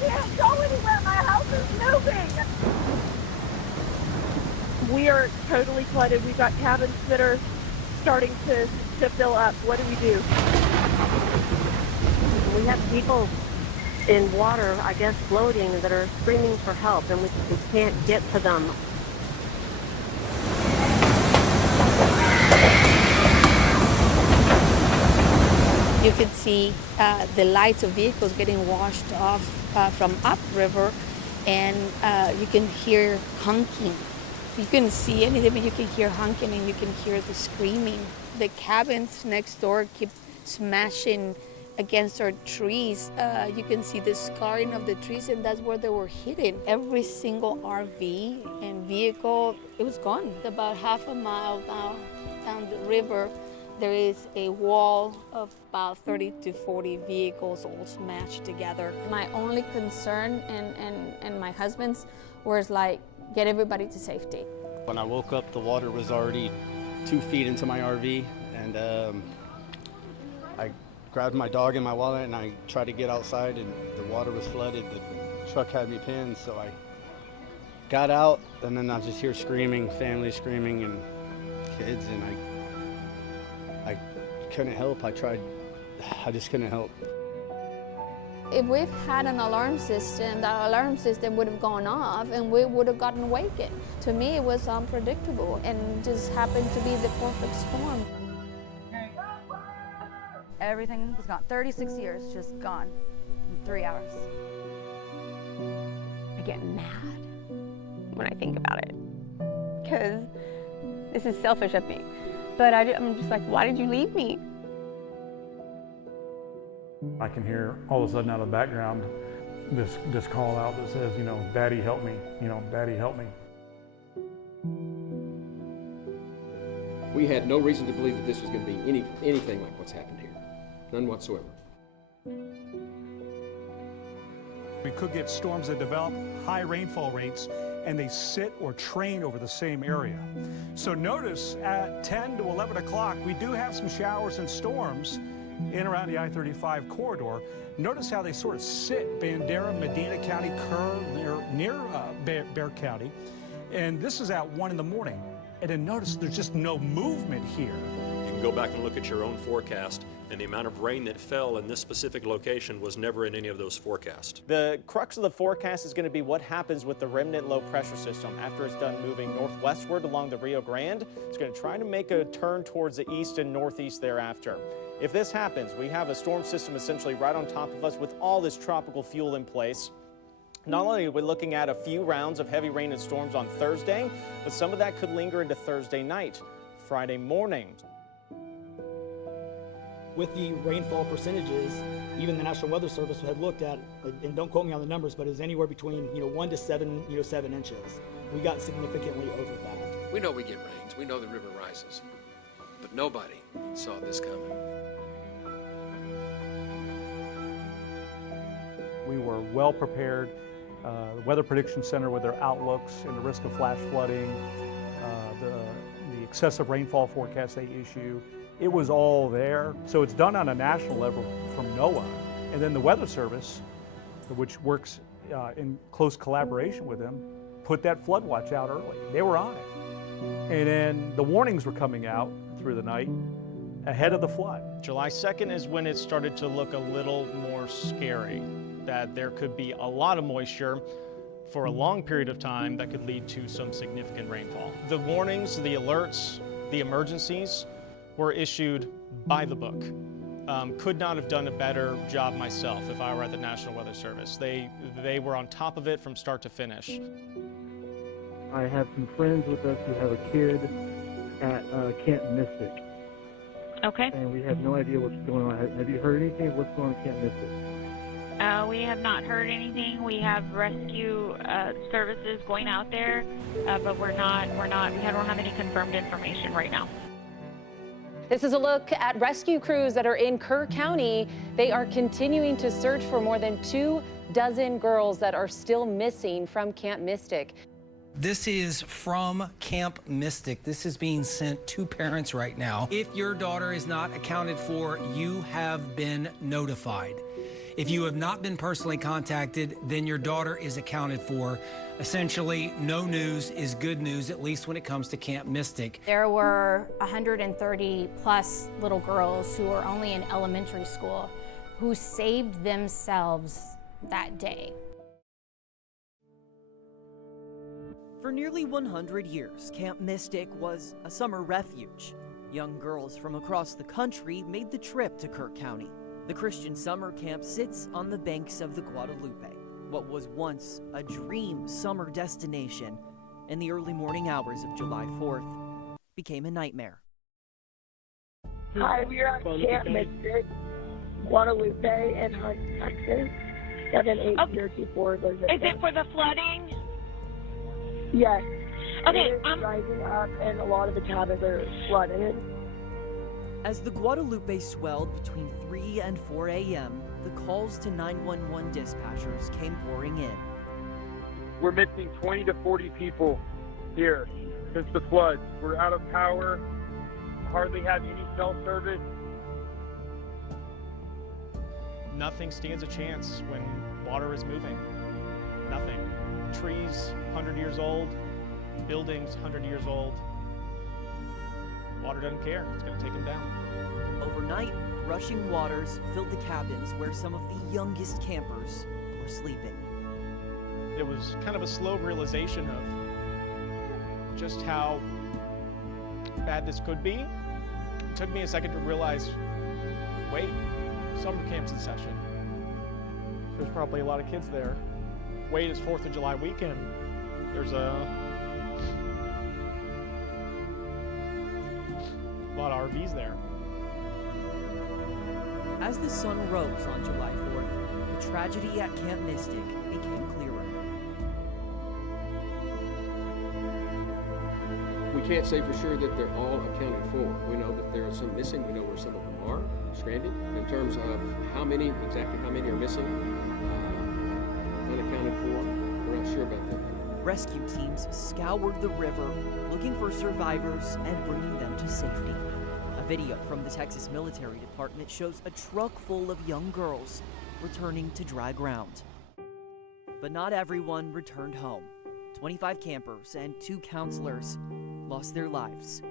can't go anywhere. My house is moving. We are totally flooded. We've got cabins that are starting to fill up. What do we do? We have people in water, I guess, floating that are screaming for help, and we can't get to them. You could see the lights of vehicles getting washed off from upriver, and you can hear honking. You couldn't see anything, but you can hear honking and you can hear the screaming. The cabins next door keep smashing against our trees. You can see the scarring of the trees, and that's where they were hitting. Every single RV and vehicle, it was gone. About half a mile down the river, there is a wall of about 30 to 40 vehicles all smashed together. My only concern and my husband's was like, get everybody to safety. When I woke up, the water was already 2 feet into my RV, and I grabbed my dog and my wallet and I tried to get outside, and the water was flooded. The truck had me pinned, so I got out, and then I just hear screaming, families screaming and kids, and I couldn't help. I just couldn't help. If we've had an alarm system, that alarm system would have gone off and we would have gotten awakened. To me, it was unpredictable and just happened to be the perfect storm. Everything was gone. 36 years just gone in 3 hours. I get mad when I think about it, because this is selfish of me. But I'm just like, why did you leave me? I can hear all of a sudden out of the background this call out that says, you know, Daddy help me, you know, Daddy help me. We had no reason to believe that this was going to be anything like what's happened here. None whatsoever. We could get storms that develop high rainfall rates and they sit or train over the same area. So notice at 10 to 11 o'clock, we do have some showers and storms in around the I-35 corridor. Notice how they sort of sit, Bandera, Medina County, Kerr, near Bexar County. And this is at 1 in the morning. And then notice there's just no movement here. You can go back and look at your own forecast, and the amount of rain that fell in this specific location was never in any of those forecasts. The crux of the forecast is going to be what happens with the remnant low pressure system after it's done moving northwestward along the Rio Grande. It's going to try to make a turn towards the east and northeast thereafter. If this happens, we have a storm system essentially right on top of us with all this tropical fuel in place. Not only are we looking at a few rounds of heavy rain and storms on Thursday, but some of that could linger into Thursday night, Friday morning. With the rainfall percentages, even the National Weather Service had looked at, and don't quote me on the numbers, but it was anywhere between 1 to 7 inches. We got significantly over that. We know we get rains. We know the river rises. But nobody saw this coming. We were well prepared. The Weather Prediction Center with their outlooks and the risk of flash flooding, the excessive rainfall forecast they issue, it was all there. So it's done on a national level from NOAA. And then the Weather Service, which works in close collaboration with them, put that flood watch out early. They were on it. And then the warnings were coming out through the night ahead of the flood. July 2nd is when it started to look a little more scary, that there could be a lot of moisture for a long period of time that could lead to some significant rainfall. The warnings, the alerts, the emergencies were issued by the book. Could not have done a better job myself if I were at the National Weather Service. They were on top of it from start to finish. I have some friends with us who have a kid at Camp Mystic. Okay. And we have no idea what's going on. Have you heard anything of what's going on at Camp Mystic? We have not heard anything. We have rescue services going out there, but we don't have any confirmed information right now. This is a look at rescue crews that are in Kerr County. They are continuing to search for more than 24 girls that are still missing from Camp Mystic. This is from Camp Mystic. This is being sent to parents right now. If your daughter is not accounted for, you have been notified. If you have not been personally contacted, then your daughter is accounted for. Essentially, no news is good news, at least when it comes to Camp Mystic. There were 130 plus little girls who were only in elementary school who saved themselves that day. For nearly 100 years, Camp Mystic was a summer refuge. Young girls from across the country made the trip to Kirk County. The Christian summer camp sits on the banks of the Guadalupe, what was once a dream summer destination in the early morning hours of July 4th became a nightmare. Hi, we're at Camp Mystic, Guadalupe in Hunt, Texas. 78024 Is it for the flooding? Yes. Okay, It is rising up and a lot of the cabins are flooded. As the Guadalupe swelled between 3 and 4 a.m., the calls to 911 dispatchers came pouring in. We're missing 20 to 40 people here since the floods. We're out of power, hardly have any cell service. Nothing stands a chance when water is moving. Nothing. Trees, 100 years old. Buildings, 100 years old. Water doesn't care. It's going to take them down. Overnight, rushing waters filled the cabins where some of the youngest campers were sleeping. It was kind of a slow realization of just how bad this could be. It took me a second to realize, wait, summer camp's in session. There's probably a lot of kids there. Wait, it's 4th of July weekend. There's a lot of RVs there. As the sun rose on July 4th, the tragedy at Camp Mystic became clearer. We can't say for sure that they're all accounted for. We know that there are some missing. We know where some of them are stranded. In terms of exactly how many are missing, unaccounted for, we're not sure about that. Rescue teams scoured the river looking for survivors and bringing them to safety. A video from the Texas Military Department shows a truck full of young girls returning to dry ground. But not everyone returned home. 25 campers and 2 counselors lost their lives.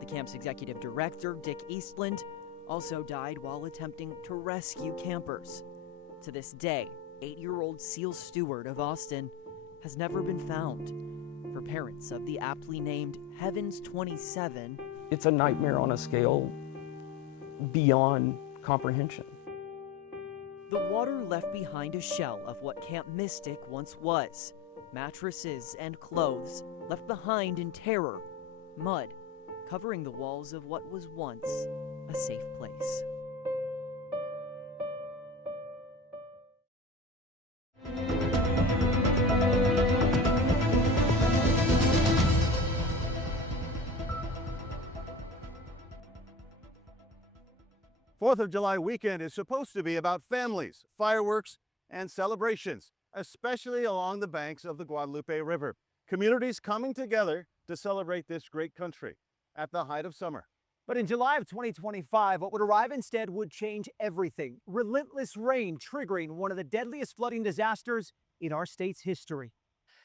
The camp's executive director, Dick Eastland, also died while attempting to rescue campers. To this day, 8-year-old Seal Stewart of Austin has never been found. For parents of the aptly named Heavens 27, it's a nightmare on a scale beyond comprehension. The water left behind a shell of what Camp Mystic once was. Mattresses and clothes left behind in terror. Mud covering the walls of what was once a safe place. Fourth of July weekend is supposed to be about families, fireworks, and celebrations, especially along the banks of the Guadalupe River. Communities coming together to celebrate this great country at the height of summer. But in July of 2025, what would arrive instead would change everything. Relentless rain triggering one of the deadliest flooding disasters in our state's history.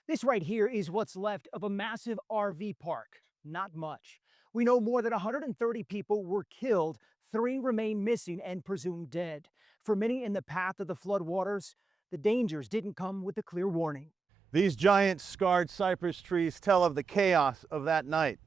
This right here is what's left of a massive RV park. Not much. We know more than 130 people were killed, 3 remain missing and presumed dead. For many in the path of the floodwaters, the dangers didn't come with a clear warning. These giant scarred cypress trees tell of the chaos of that night.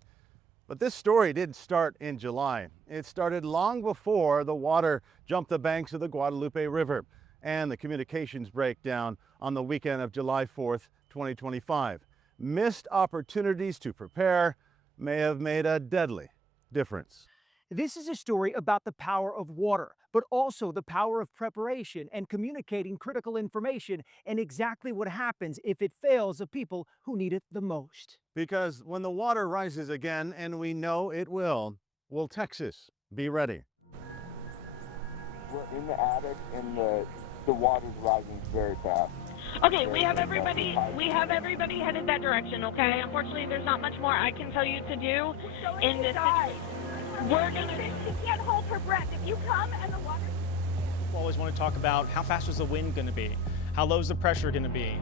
But this story didn't start in July. It started long before the water jumped the banks of the Guadalupe River and the communications breakdown on the weekend of July 4th, 2025. Missed opportunities to prepare may have made a deadly difference. This is a story about the power of water, but also the power of preparation and communicating critical information and exactly what happens if it fails the people who need it the most. Because when the water rises again, and we know it will Texas be ready? We're in the attic and the water's rising very fast. Okay, we have everybody headed that direction, okay? Unfortunately, there's not much more I can tell you to do in this situation. We're gonna. She can't hold her breath. If you come and the water. People always want to talk about how fast is the wind going to be, how low is the pressure going to be.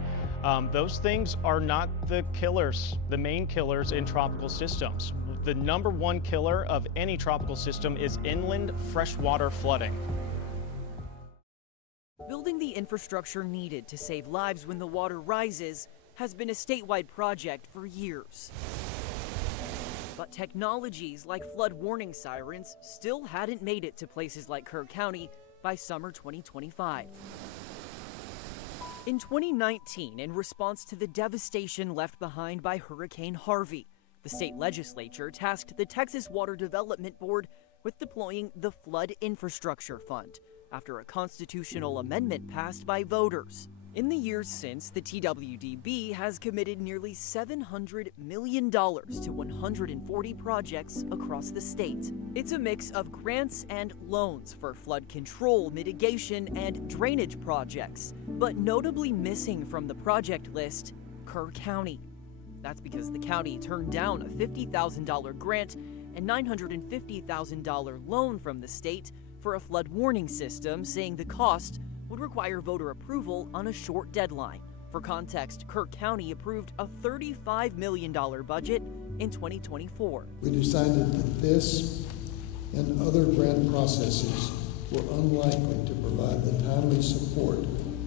Those things are not the killers, the main killers in tropical systems. The number one killer of any tropical system is inland freshwater flooding. Building the infrastructure needed to save lives when the water rises has been a statewide project for years. But technologies like flood warning sirens still hadn't made it to places like Kerr County by summer 2025. In 2019, in response to the devastation left behind by Hurricane Harvey, the state legislature tasked the Texas Water Development Board with deploying the Flood Infrastructure Fund after a constitutional amendment passed by voters. In the years since, the TWDB has committed nearly $700 million to 140 projects across the state. It's a mix of grants and loans for flood control, mitigation, and drainage projects, but notably missing from the project list, Kerr County. That's because the county turned down a $50,000 grant and $950,000 loan from the state for a flood warning system, saying the cost would require voter approval on a short deadline. For context, Kerr County approved a $35 million budget in 2024. We decided that this and other grant processes were unlikely to provide the timely support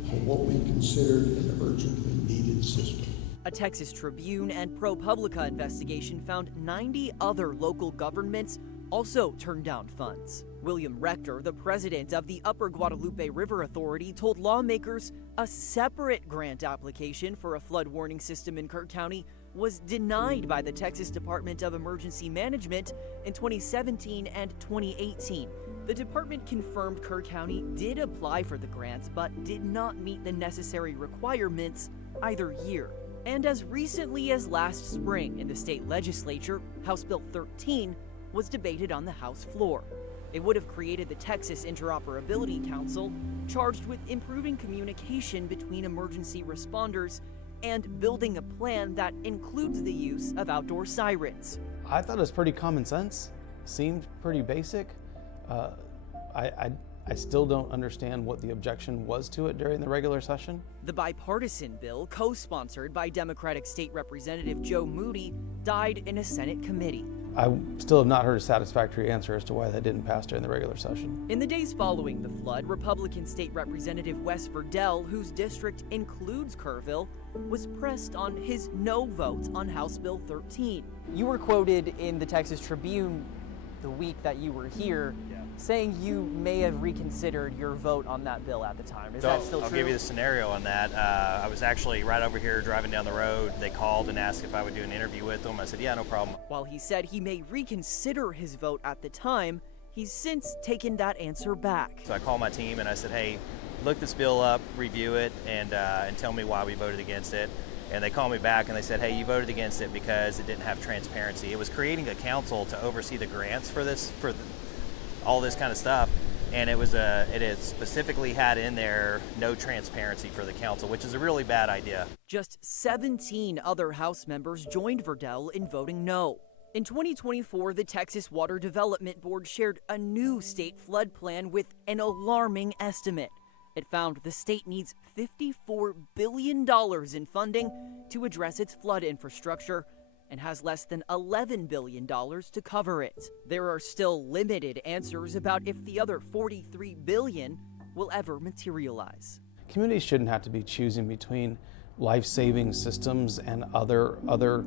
for what we considered an urgently needed system. A Texas Tribune and ProPublica investigation found 90 other local governments also turned down funds. William Rector, the president of the Upper Guadalupe River Authority, told lawmakers a separate grant application for a flood warning system in Kerr County was denied by the Texas Department of Emergency Management in 2017 and 2018. The department confirmed Kerr County did apply for the grant, but did not meet the necessary requirements either year. And as recently as last spring in the state legislature, House Bill 13 was debated on the House floor. It would have created the Texas Interoperability Council, charged with improving communication between emergency responders and building a plan that includes the use of outdoor sirens. I thought it was pretty common sense, seemed pretty basic. I still don't understand what the objection was to it during the regular session. The bipartisan bill, co-sponsored by Democratic State Representative Joe Moody, died in a Senate committee. I still have not heard a satisfactory answer as to why that didn't pass during the regular session. In the days following the flood, Republican State Representative Wes Verdell, whose district includes Kerrville, was pressed on his no vote on House Bill 13. You were quoted in the Texas Tribune the week that you were here, saying you may have reconsidered your vote on that bill at the time. Is that still true? I'll give you the scenario on that. I was actually right over here driving down the road. They called and asked if I would do an interview with them. I said, yeah, no problem. While he said he may reconsider his vote at the time, he's since taken that answer back. So I called my team and I said, hey, look this bill up, review it, and tell me why we voted against it. And they called me back and they said, hey, you voted against it because it didn't have transparency. It was creating a council to oversee the grants for this, all this kind of stuff. And it is specifically had in there no transparency for the council, which is a really bad idea. Just 17 other House members joined Verdell in voting no. In 2024, the Texas Water Development Board shared a new state flood plan with an alarming estimate. It found the state needs $54 billion in funding to address its flood infrastructure and has less than $11 billion to cover it. There are still limited answers about if the other $43 billion will ever materialize. Communities shouldn't have to be choosing between life-saving systems and other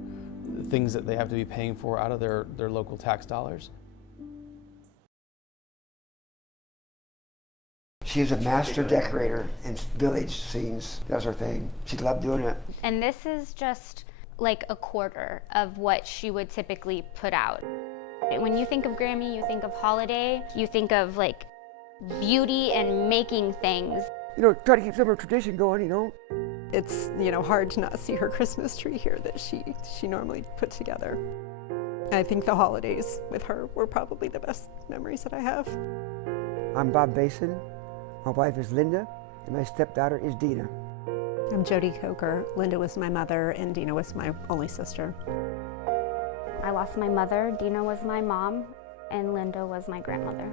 things that they have to be paying for out of their local tax dollars. She is a master decorator in village scenes. That's her thing. She loved doing it. And this is just like a quarter of what she would typically put out. When you think of Grammy, you think of holiday, you think of like beauty and making things. You know, try to keep some of her tradition going, you know. It's, hard to not see her Christmas tree here that she normally put together. I think the holidays with her were probably the best memories that I have. I'm Bob Basin. My wife is Linda, and my stepdaughter is Dina. I'm Jody Coker. Linda was my mother, and Dina was my only sister. I lost my mother, Dina was my mom, and Linda was my grandmother.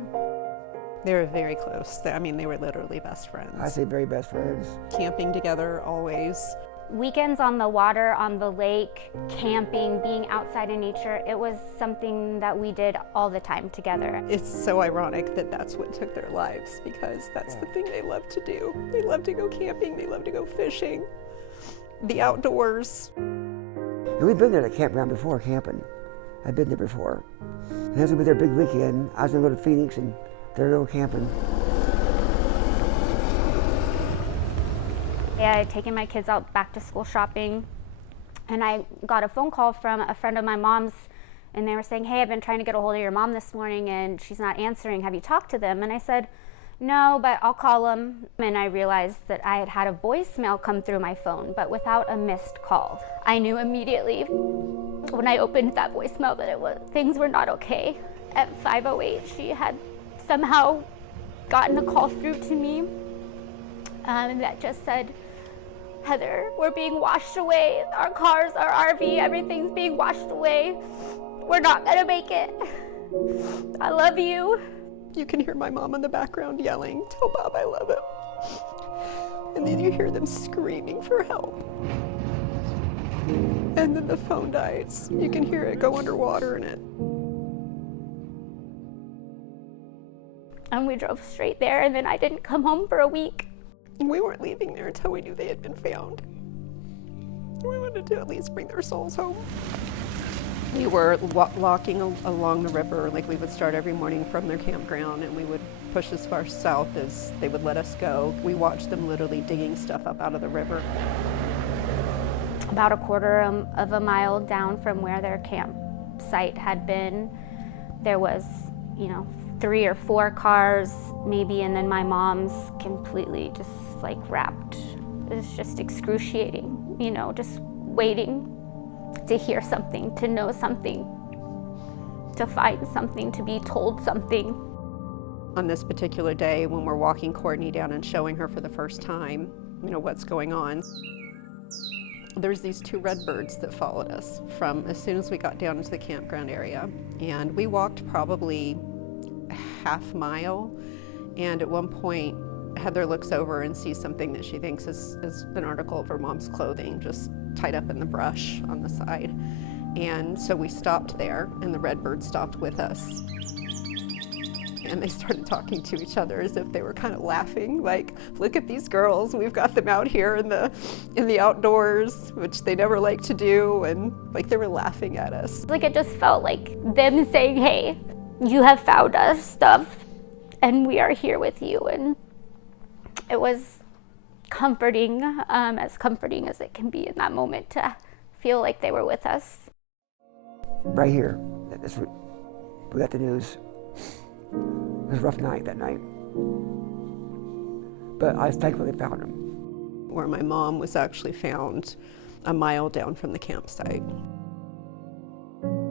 They were very close. I mean, they were literally best friends. I say very best friends. Camping together always. Weekends on the water, on the lake, camping, being outside in nature, it was something that we did all the time together. It's so ironic that that's what took their lives, because that's the thing they love to do. They love to go camping, they love to go fishing, the outdoors. And we've been there at the campground before, camping. I've been there before. And it hasn't been their big weekend. I was going to go to Phoenix and they're going camping. I had taken my kids out back to school shopping, and I got a phone call from a friend of my mom's, and they were saying, hey, I've been trying to get a hold of your mom this morning and she's not answering. Have you talked to them? And I said, no, but I'll call them. And I realized that I had had a voicemail come through my phone, but without a missed call. I knew immediately when I opened that voicemail that things were not okay. At 5:08, she had somehow gotten a call through to me that just said, Heather, we're being washed away. Our cars, our RV, everything's being washed away. We're not gonna make it. I love you. You can hear my mom in the background yelling, tell Bob I love him. And then you hear them screaming for help. And then the phone dies. You can hear it go underwater in it. And we drove straight there, and then I didn't come home for a week. We weren't leaving there until we knew they had been found. We wanted to at least bring their souls home. We were walking along the river, like we would start every morning from their campground, and we would push as far south as they would let us go. We watched them literally digging stuff up out of the river. About a quarter of a mile down from where their campsite had been, there was, 3 or 4 cars maybe, and then my mom's completely just like wrapped. It was just excruciating, just waiting to hear something, to know something, to find something, to be told something. On this particular day, when we're walking Courtney down and showing her for the first time, what's going on, there's these 2 redbirds that followed us from as soon as we got down into the campground area. And we walked probably a half mile, and at one point Heather looks over and sees something that she thinks is an article of her mom's clothing just tied up in the brush on the side. And so we stopped there, and the redbirds stopped with us. And they started talking to each other as if they were kind of laughing, like, look at these girls, we've got them out here in the outdoors, which they never like to do, and like they were laughing at us. Like it just felt like them saying, hey, you have found us stuff, and we are here with you. And it was comforting as it can be in that moment, to feel like they were with us. Right here, we got the news. It was a rough night that night, but I was thankful they found him. Where my mom was actually found a mile down from the campsite.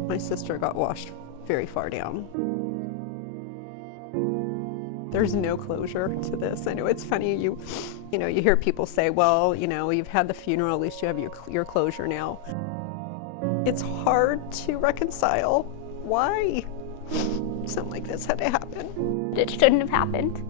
My sister got washed very far down. There's no closure to this. I know it's funny, you hear people say, well, you've had the funeral, at least you have your closure now. It's hard to reconcile. Why something like this had to happen? It shouldn't have happened.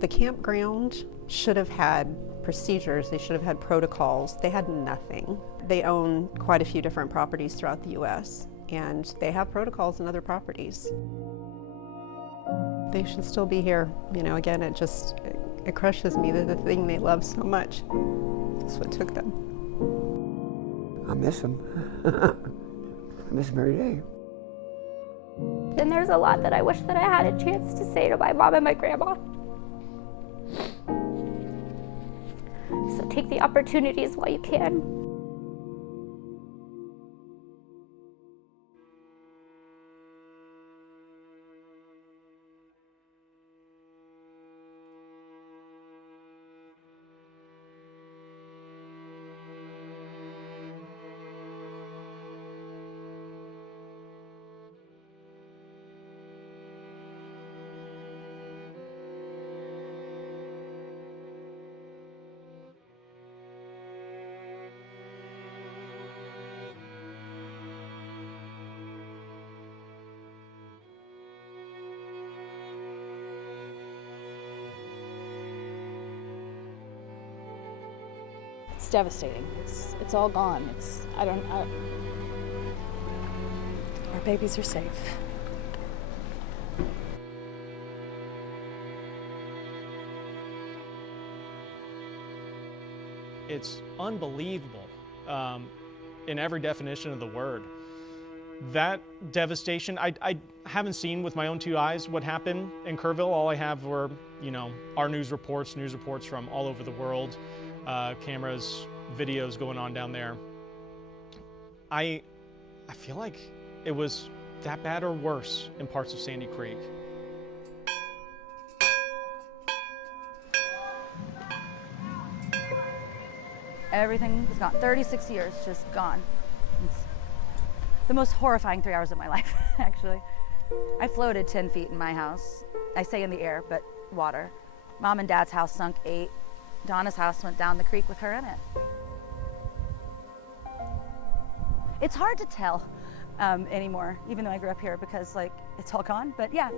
The campground should have had procedures, they should have had protocols. They had nothing. They own quite a few different properties throughout the US, and they have protocols in other properties. They should still be here. Again, it crushes me that the thing they love so much is what took them. I miss them. I miss them every day. And there's a lot that I wish that I had a chance to say to my mom and my grandma. So take the opportunities while you can. It's devastating. It's all gone. Our babies are safe. It's unbelievable in every definition of the word. That devastation, I haven't seen with my own two eyes what happened in Kerrville. All I have were, our news reports from all over the world, cameras, videos going on down there. I feel like it was that bad or worse in parts of Sandy Creek. Everything was gone. 36 years, just gone. It's the most horrifying 3 hours of my life, actually. I floated 10 feet in my house. I say in the air, but water. Mom and Dad's house sunk 8. Donna's house went down the creek with her in it. It's hard to tell anymore, even though I grew up here, because it's all gone. But yeah,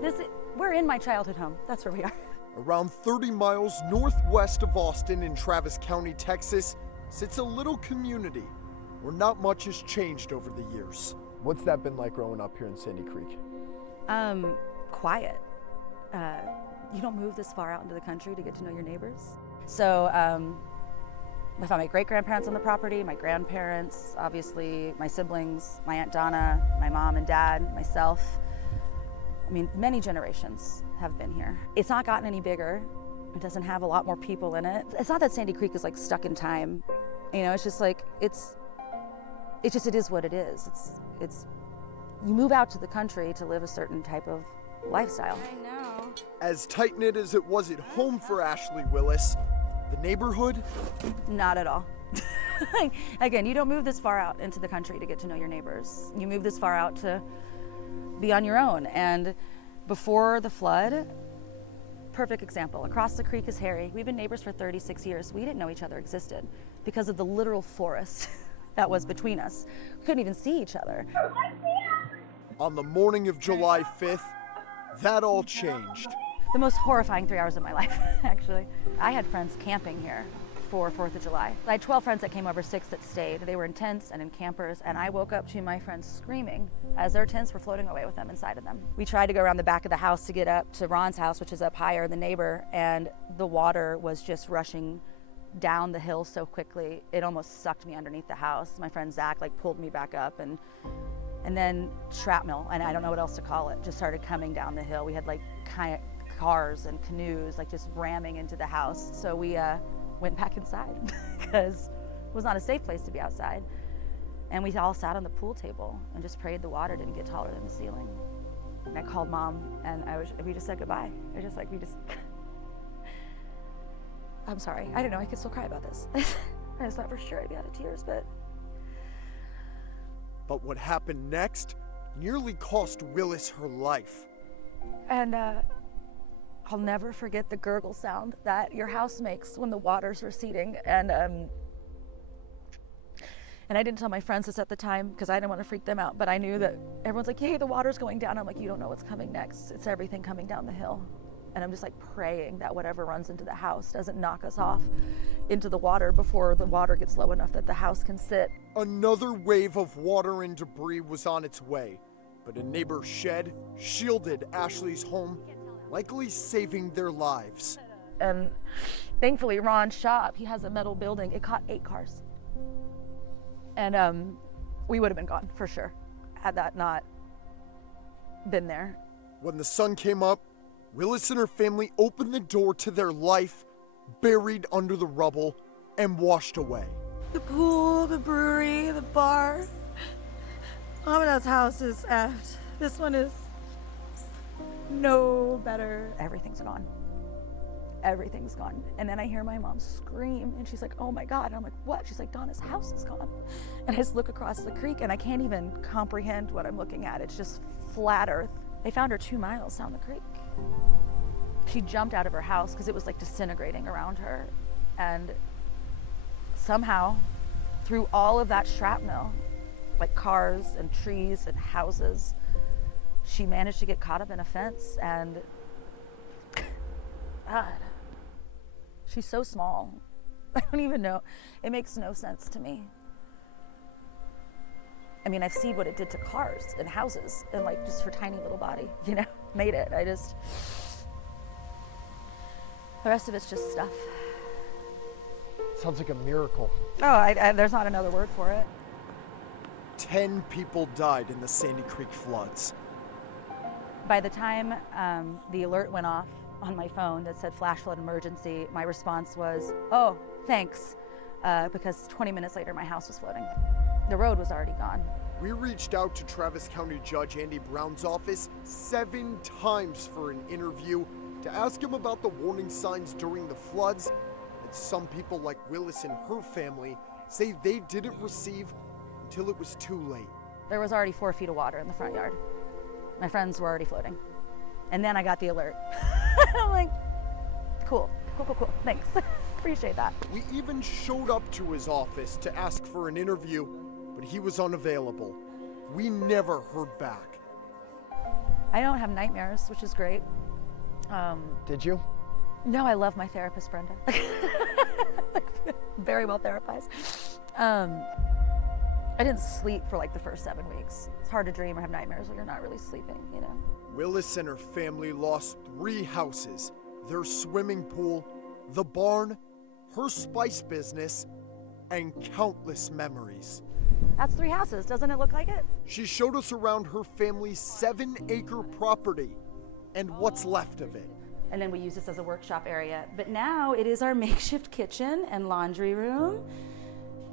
we're in my childhood home. That's where we are. Around 30 miles northwest of Austin in Travis County, Texas, sits a little community where not much has changed over the years. What's that been like growing up here in Sandy Creek? Quiet. You don't move this far out into the country to get to know your neighbors. So I found my great-grandparents on the property, my grandparents, obviously my siblings, my Aunt Donna, my mom and dad, myself. I mean, many generations have been here. It's not gotten any bigger. It doesn't have a lot more people in it. It's not that Sandy Creek is stuck in time. It's just it is what it is. It's you move out to the country to live a certain type of lifestyle. I know. As tight-knit as it was at home for Ashley Willis, the neighborhood? Not at all. Again, you don't move this far out into the country to get to know your neighbors. You move this far out to be on your own. And before the flood, perfect example, across the creek is Harry. We've been neighbors for 36 years. We didn't know each other existed because of the literal forest that was between us. We couldn't even see each other. On the morning of July 5th, that all changed. The most horrifying 3 hours of my life, actually. I had friends camping here for 4th of July. I had 12 friends that came over, 6 that stayed. They were in tents and in campers, and I woke up to my friends screaming as their tents were floating away with them inside of them. We tried to go around the back of the house to get up to Ron's house, which is up higher, the neighbor, and the water was just rushing down the hill so quickly, it almost sucked me underneath the house. My friend Zach pulled me back up, and then shrapnel, and I don't know what else to call it, just started coming down the hill. We had cars and canoes just ramming into the house. So we went back inside because it was not a safe place to be outside. And we all sat on the pool table and just prayed the water didn't get taller than the ceiling. And I called Mom, and we just said goodbye. It was just I'm sorry, I didn't know I could still cry about this. I just thought for sure I'd be out of tears, but what happened next nearly cost Willis her life. And I'll never forget the gurgle sound that your house makes when the water's receding. And I didn't tell my friends this at the time because I didn't want to freak them out, but I knew that everyone's like, hey, the water's going down. I'm like, you don't know what's coming next. It's everything coming down the hill. And I'm just praying that whatever runs into the house doesn't knock us off into the water before the water gets low enough that the house can sit. Another wave of water and debris was on its way, but a neighbor's shed shielded Ashley's home, likely saving their lives. And thankfully, Ron's shop, he has a metal building. It caught 8 cars. And we would have been gone for sure had that not been there. When the sun came up, Willis and her family opened the door to their life, buried under the rubble and washed away. The pool, the brewery, the bar. Mom and Dad's house is effed. This one is no better. Everything's gone. Everything's gone. And then I hear my mom scream, and she's like, oh my God. And I'm like, what? She's like, Donna's house is gone. And I just look across the creek, and I can't even comprehend what I'm looking at. It's just flat earth. They found her 2 miles down the creek. She jumped out of her house because it was disintegrating around her. And somehow, through all of that shrapnel, cars and trees and houses, she managed to get caught up in a fence. And God, she's so small. I don't even know. It makes no sense to me. I mean, I've seen what it did to cars and houses, and like just her tiny little body, made it. The rest of it's just stuff. Sounds like a miracle. Oh, there's not another word for it. 10 people died in the Sandy Creek floods. By the time the alert went off on my phone that said flash flood emergency, my response was, oh, thanks, because 20 minutes later my house was flooding. The road was already gone. We reached out to Travis County Judge Andy Brown's office 7 times for an interview to ask him about the warning signs during the floods that some people like Willis and her family say they didn't receive until it was too late. There was already 4 feet of water in the front yard. My friends were already floating. And then I got the alert. I'm like, cool, thanks, appreciate that. We even showed up to his office to ask for an interview, but he was unavailable. We never heard back. I don't have nightmares, which is great. Did you? No, I love my therapist, Brenda. Very well therapized. I didn't sleep for like the first 7 weeks. It's hard to dream or have nightmares when you're not really sleeping, Willis and her family lost 3 houses, their swimming pool, the barn, her spice business, and countless memories. That's 3 houses, doesn't it look like it? She showed us around her family's 7-acre property and what's left of it. And then we use this as a workshop area. But now it is our makeshift kitchen and laundry room.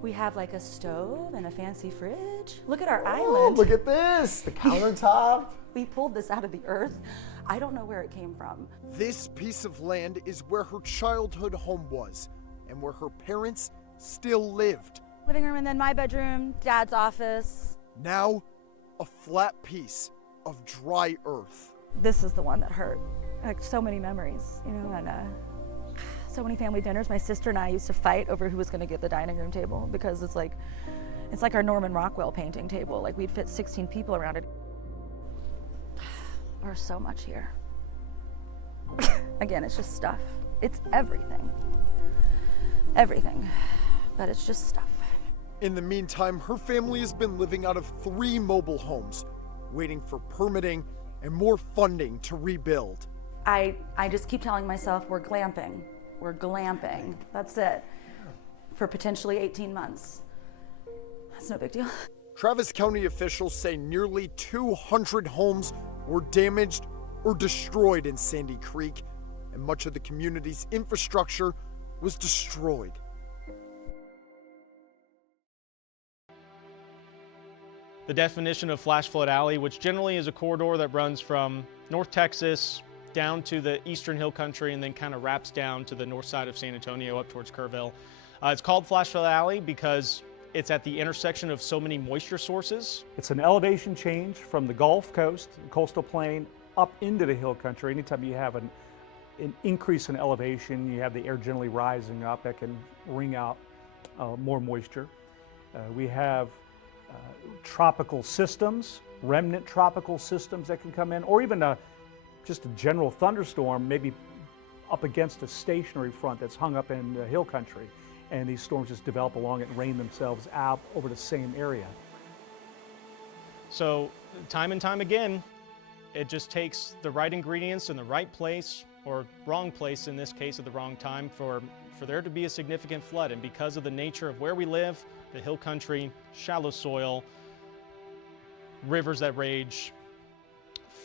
We have like a stove and a fancy fridge. Look at our island. Look at this, the countertop. We pulled this out of the earth. I don't know where it came from. This piece of land is where her childhood home was and where her parents still lived. Living room and then my bedroom, Dad's office. Now, a flat piece of dry earth. This is the one that hurt. Like so many memories, and so many family dinners. My sister and I used to fight over who was going to get the dining room table because it's like our Norman Rockwell painting table. Like we'd fit 16 people around it. There's so much here. Again, it's just stuff. It's everything. Everything. But it's just stuff. In the meantime, her family has been living out of 3 mobile homes, waiting for permitting and more funding to rebuild. I just keep telling myself we're glamping. We're glamping. That's it. For potentially 18 months. That's no big deal. Travis County officials say nearly 200 homes were damaged or destroyed in Sandy Creek, and much of the community's infrastructure was destroyed. The definition of flash flood alley, which generally is a corridor that runs from North Texas down to the eastern hill country and then kind of wraps down to the north side of San Antonio up towards Kerrville. It's called flash flood alley because it's at the intersection of so many moisture sources. It's an elevation change from the Gulf Coast, coastal plain, up into the hill country. Anytime you have an increase in elevation, you have the air generally rising up, that can wring out more moisture. We have tropical systems, remnant tropical systems that can come in, or even just a general thunderstorm, maybe up against a stationary front that's hung up in the hill country. And these storms just develop along it and rain themselves out over the same area. So time and time again, it just takes the right ingredients in the right place, or wrong place in this case at the wrong time, for there to be a significant flood. And because of the nature of where we live, the hill country, shallow soil, rivers that rage,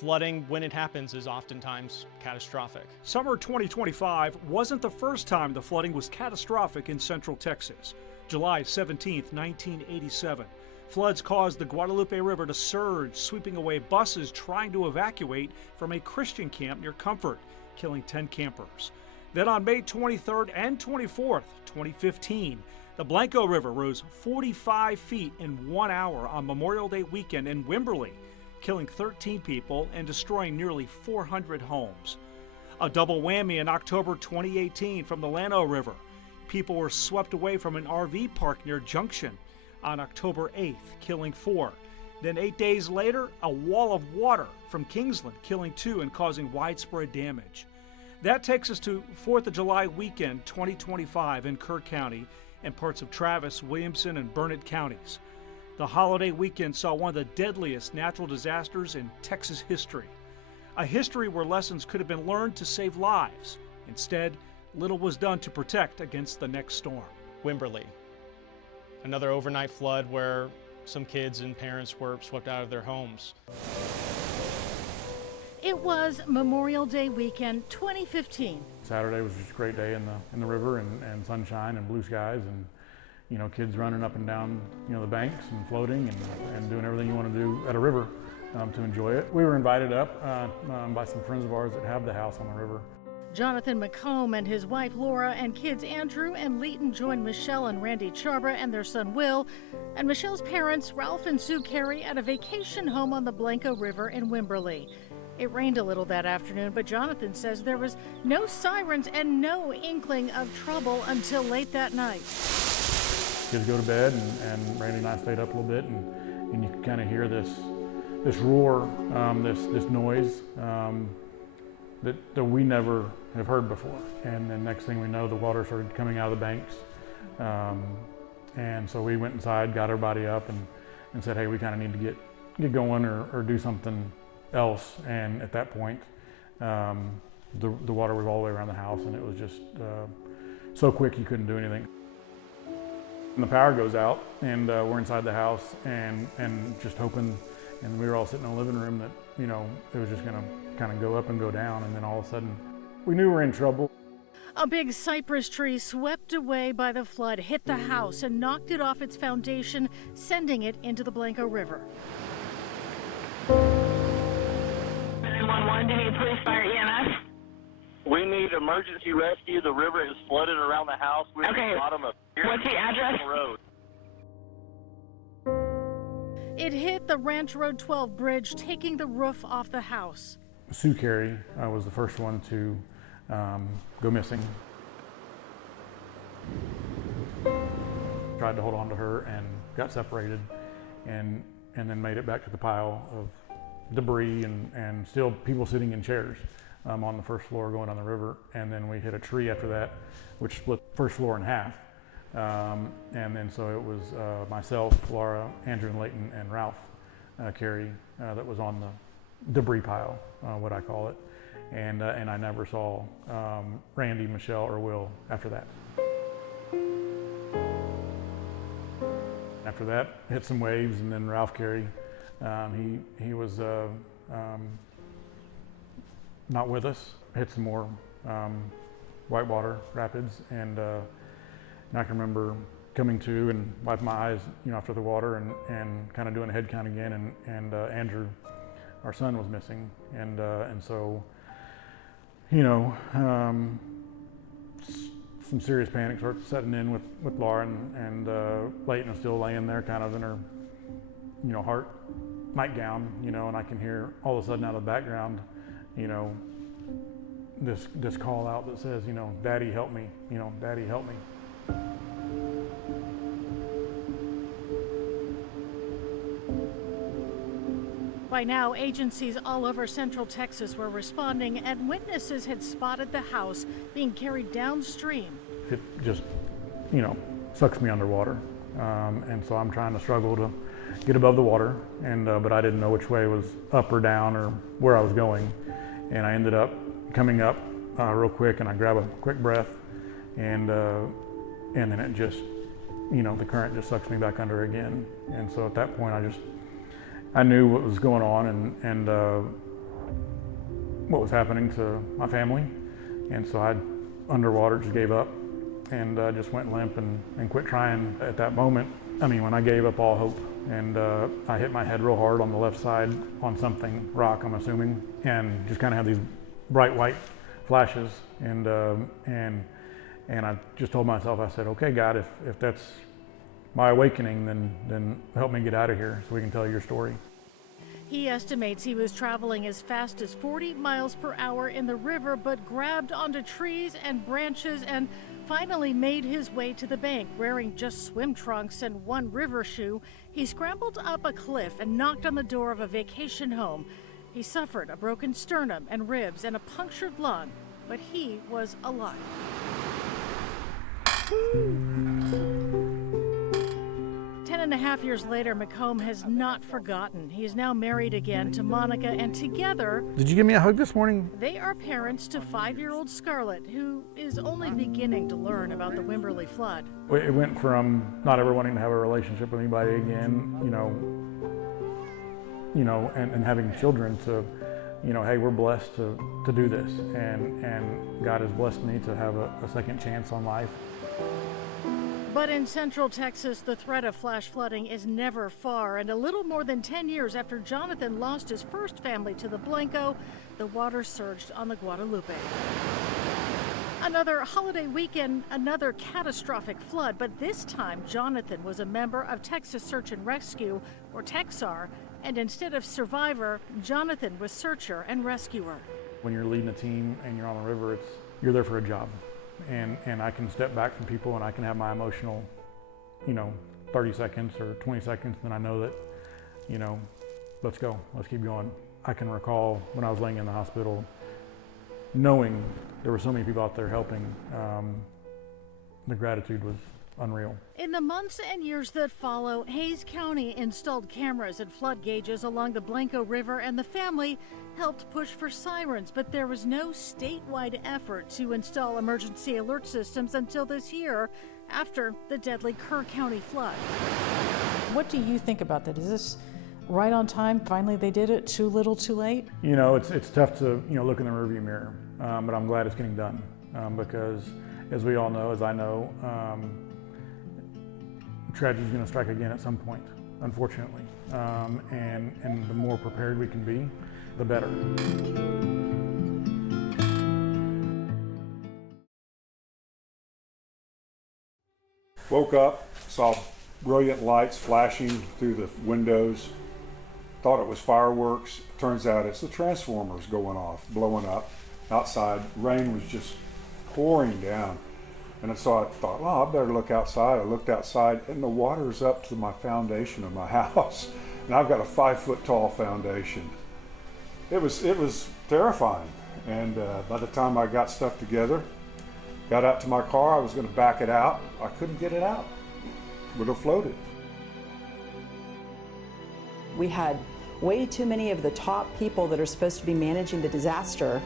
flooding when it happens is oftentimes catastrophic. Summer 2025 wasn't the first time the flooding was catastrophic in central Texas. July 17, 1987. Floods caused the Guadalupe River to surge, sweeping away buses trying to evacuate from a Christian camp near Comfort, killing 10 campers. Then on May 23rd and 24th, 2015, the Blanco River rose 45 feet in 1 hour on Memorial Day weekend in Wimberley, killing 13 people and destroying nearly 400 homes. A double whammy in October 2018 from the Llano River. People were swept away from an RV park near Junction on October 8th, killing 4. Then 8 days later, a wall of water from Kingsland, killing 2 and causing widespread damage. That takes us to 4th of July weekend 2025 in Kerr County and parts of Travis, Williamson, and Burnett counties. The holiday weekend saw one of the deadliest natural disasters in Texas history. A history where lessons could have been learned to save lives. Instead, little was done to protect against the next storm. Wimberley, another overnight flood where some kids and parents were swept out of their homes. It was Memorial Day weekend 2015. Saturday was just a great day in the river and sunshine and blue skies and, you know, kids running up and down, you know, the banks and floating and doing everything you want to do at a river to enjoy it. We were invited up by some friends of ours that have the house on the river. Jonathan McComb and his wife Laura and kids Andrew and Leighton joined Michelle and Randy Charbra and their son Will, and Michelle's parents Ralph and Sue Carey at a vacation home on the Blanco River in Wimberley. It rained a little that afternoon, but Jonathan says there was no sirens and no inkling of trouble until late that night. Kids go to bed and Randy and I stayed up a little bit and you could kind of hear this roar, this noise that we never have heard before. And then next thing we know, the water started coming out of the banks. And so we went inside, got everybody up and said, hey, we kind of need to get going or do something else. And at that point, the water was all the way around the house and it was just so quick you couldn't do anything. And the power goes out and we're inside the house and just hoping, and we were all sitting in the living room that, you know, it was just gonna kind of go up and go down, and then all of a sudden we knew we were in trouble. A big cypress tree swept away by the flood hit the house and knocked it off its foundation, sending it into the Blanco River. 911, do you need police, fire, EMS? We need emergency rescue. The river is flooded around the house. We're at the bottom of What's the address? Road. It hit the Ranch Road 12 bridge, taking the roof off the house. Sue Carey was the first one to go missing. Tried to hold on to her and got separated and then made it back to the pile of debris and still people sitting in chairs on the first floor going on the river. And then we hit a tree after that, which split first floor in half. And then so it was myself, Laura, Andrew and Leighton, and Ralph Carey that was on the debris pile, what I call it. And I never saw Randy, Michelle, or Will after that. After that, hit some waves, and then Ralph Carey, he was not with us. Hit some more whitewater rapids, and I can remember coming to and wiping my eyes, you know, after the water, and kind of doing a head count again, and Andrew, our son, was missing, and so, you know, some serious panic started setting in with Laura, and Leighton was still laying there, kind of in her, you know, heart nightgown, you know, and I can hear all of a sudden out of the background, you know, this call out that says, you know, Daddy help me, you know, Daddy help me. By now, agencies all over Central Texas were responding, and witnesses had spotted the house being carried downstream. It just, you know, sucks me underwater, and so I'm trying to struggle to get above the water, and but I didn't know which way was up or down or where I was going, and I ended up coming up real quick, and I grab a quick breath, and then it just, you know, the current just sucks me back under again, and so at that point I knew what was going on and what was happening to my family, and so I underwater just gave up and just went limp and quit trying at that moment. I mean, when I gave up all hope, and I hit my head real hard on the left side on something, rock I'm assuming, and just kind of had these bright white flashes, and I just told myself, I said, okay, God, if that's my awakening, then help me get out of here so we can tell your story. He estimates he was traveling as fast as 40 miles per hour in the river, but grabbed onto trees and branches and finally made his way to the bank. Wearing just swim trunks and one river shoe, he scrambled up a cliff and knocked on the door of a vacation home. He suffered a broken sternum and ribs and a punctured lung. but he was alive. 10.5 years later, McComb has not forgotten. He is now married again to Monica, and together, Did you give me a hug this morning? they are parents to 5-year-old Scarlett, who is only beginning to learn about the Wimberley flood. It went from not ever wanting to have a relationship with anybody again, and having children to, hey, we're blessed to do this, and God has blessed me to have a second chance on life. But in central Texas, the threat of flash flooding is never far, and a little more than 10 years after Jonathan lost his first family to the Blanco, the water surged on the Guadalupe. Another holiday weekend, another catastrophic flood, but this time Jonathan was a member of Texas Search and Rescue, or TXR, and instead of survivor, Jonathan was searcher and rescuer. When you're leading a team and you're on the river, you're there for a job. And I can step back from people and I can have my emotional, 30 seconds or 20 seconds, then I know that, let's go, let's keep going. I can recall when I was laying in the hospital, knowing there were so many people out there helping, the gratitude was unreal. In the months and years that follow, Hays County installed cameras and flood gauges along the Blanco River, and the family helped push for sirens, but there was no statewide effort to install emergency alert systems until this year, after the deadly Kerr County flood. What do you think about that? Is this right on time? Finally they did it, too little, too late? It's tough to, look in the rearview mirror, but I'm glad it's getting done, because as we all know, as I know, tragedy is going to strike again at some point, unfortunately. And the more prepared we can be, the better. Woke up, saw brilliant lights flashing through the windows. Thought it was fireworks. Turns out it's the transformers going off, blowing up. Outside, rain was just pouring down. And so I thought, I better look outside. I looked outside, and the water's up to my foundation of my house. And I've got a 5-foot tall foundation. It was terrifying. And by the time I got stuff together, got out to my car, I was going to back it out. I couldn't get it out. It would have floated. We had way too many of the top people that are supposed to be managing the disaster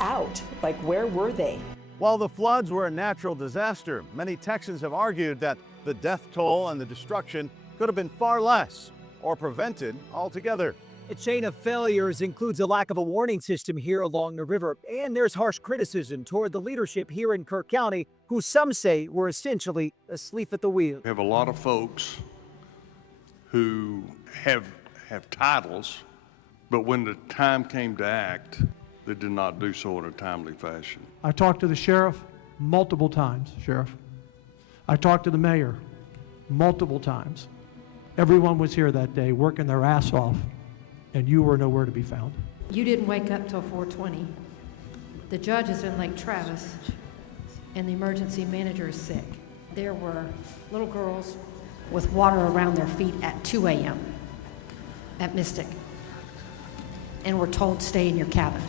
out. Like, where were they? While the floods were a natural disaster, many Texans have argued that the death toll and the destruction could have been far less or prevented altogether. A chain of failures includes a lack of a warning system here along the river, and there's harsh criticism toward the leadership here in Kerr County, who some say were essentially asleep at the wheel. We have a lot of folks who have titles, but when the time came to act, they did not do so in a timely fashion. I talked to the sheriff multiple times, Sheriff. I talked to the mayor multiple times. Everyone was here that day working their ass off, and you were nowhere to be found. You didn't wake up till 4:20. The judge is in Lake Travis, and the emergency manager is sick. There were little girls with water around their feet at 2 a.m. at Mystic, and were told, stay in your cabin.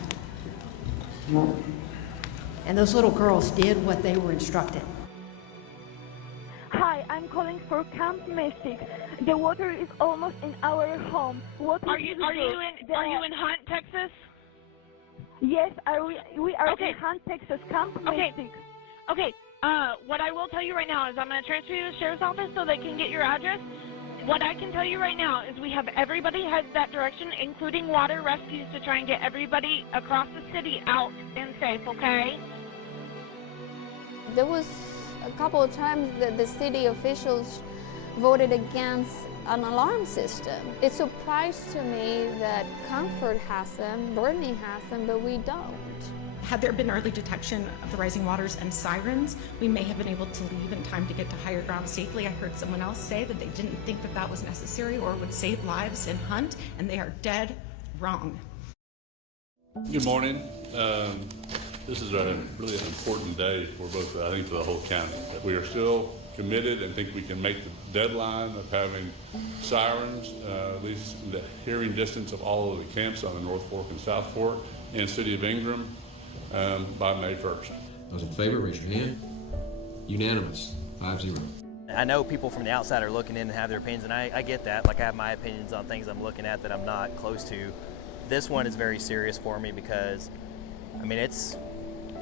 And those little girls did what they were instructed. Hi, I'm calling for Camp Mystic. The water is almost in our home. What Are you in Hunt, Texas? Yes, we are Okay. in Hunt, Texas. Camp Mystic. Okay. What I will tell you right now is I'm going to transfer you to the sheriff's office so they can get your address. What I can tell you right now is we have everybody head that direction, including water rescues, to try and get everybody across the city out and safe, okay? There was a couple of times that the city officials voted against an alarm system. It surprised to me that Comfort has them, Brittany has them, but we don't. Had there been early detection of the rising waters and sirens, we may have been able to leave in time to get to higher ground safely. I heard someone else say that they didn't think that that was necessary or would save lives in Hunt, and they are dead wrong. Good morning. This is really an important day for both, I think, for the whole county. We are still committed and think we can make the deadline of having sirens, at least in the hearing distance of all of the camps on the North Fork and South Fork, and City of Ingram. by May 1st. Those in favor, raise your hand. Unanimous, 5-0. I know people from the outside are looking in and have their opinions, and I get that. Like, I have my opinions on things I'm looking at that I'm not close to. This one is very serious for me because, I mean,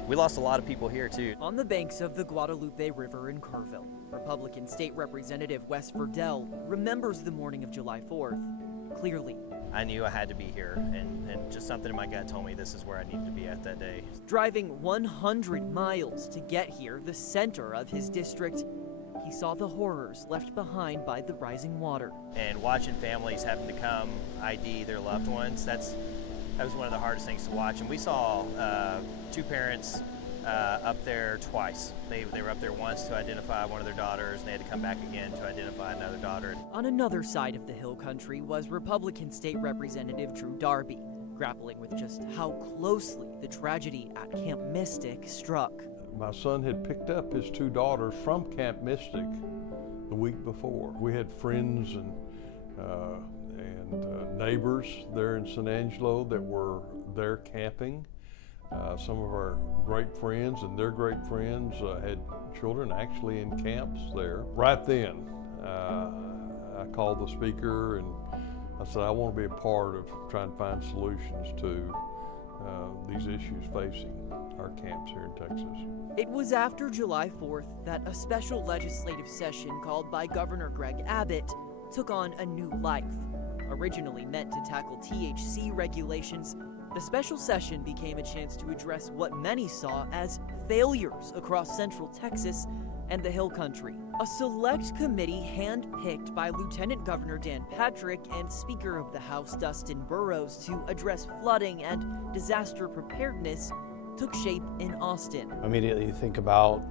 we lost a lot of people here too. On the banks of the Guadalupe River in Kerrville, Republican State Representative Wes Verdell remembers the morning of July 4th clearly. I knew I had to be here, and just something in my gut told me this is where I needed to be at that day. Driving 100 miles to get here, the center of his district, he saw the horrors left behind by the rising water. And watching families having to come ID their loved ones, that was one of the hardest things to watch. And we saw two parents up there twice. They were up there once to identify one of their daughters, and they had to come back again to identify another daughter. On another side of the hill country was Republican State Representative Drew Darby, grappling with just how closely the tragedy at Camp Mystic struck. My son had picked up his two daughters from Camp Mystic the week before. We had friends and neighbors there in San Angelo that were there camping. Some of our great friends and their great friends had children actually in camps there. Right then, I called the speaker and I said, I want to be a part of trying to find solutions to these issues facing our camps here in Texas. It was after July 4th that a special legislative session called by Governor Greg Abbott took on a new life. Originally meant to tackle THC regulations, the special session became a chance to address what many saw as failures across Central Texas and the Hill Country. A select committee handpicked by Lieutenant Governor Dan Patrick and Speaker of the House Dustin Burrows to address flooding and disaster preparedness took shape in Austin. Immediately you think about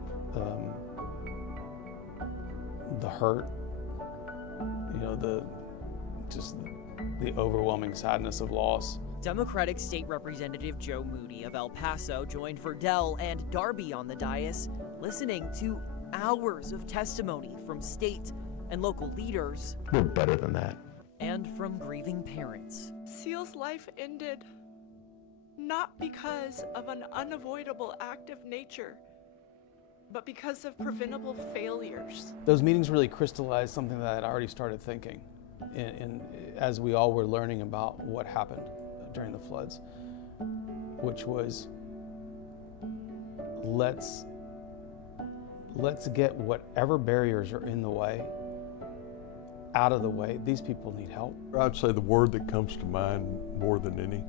the hurt, the overwhelming sadness of loss. Democratic State Representative Joe Moody of El Paso joined Verdell and Darby on the dais, listening to hours of testimony from state and local leaders. We're better than that. And from grieving parents. Seal's life ended not because of an unavoidable act of nature, but because of preventable failures. Those meetings really crystallized something that I'd already started thinking as we all were learning about what happened during the floods, which was let's get whatever barriers are in the way out of the way. These people need help. I'd say the word that comes to mind more than any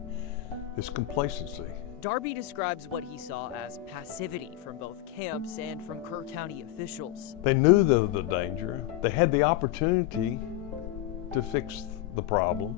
is complacency. Darby describes what he saw as passivity from both camps and from Kerr County officials. They knew the danger. They had the opportunity to fix the problem,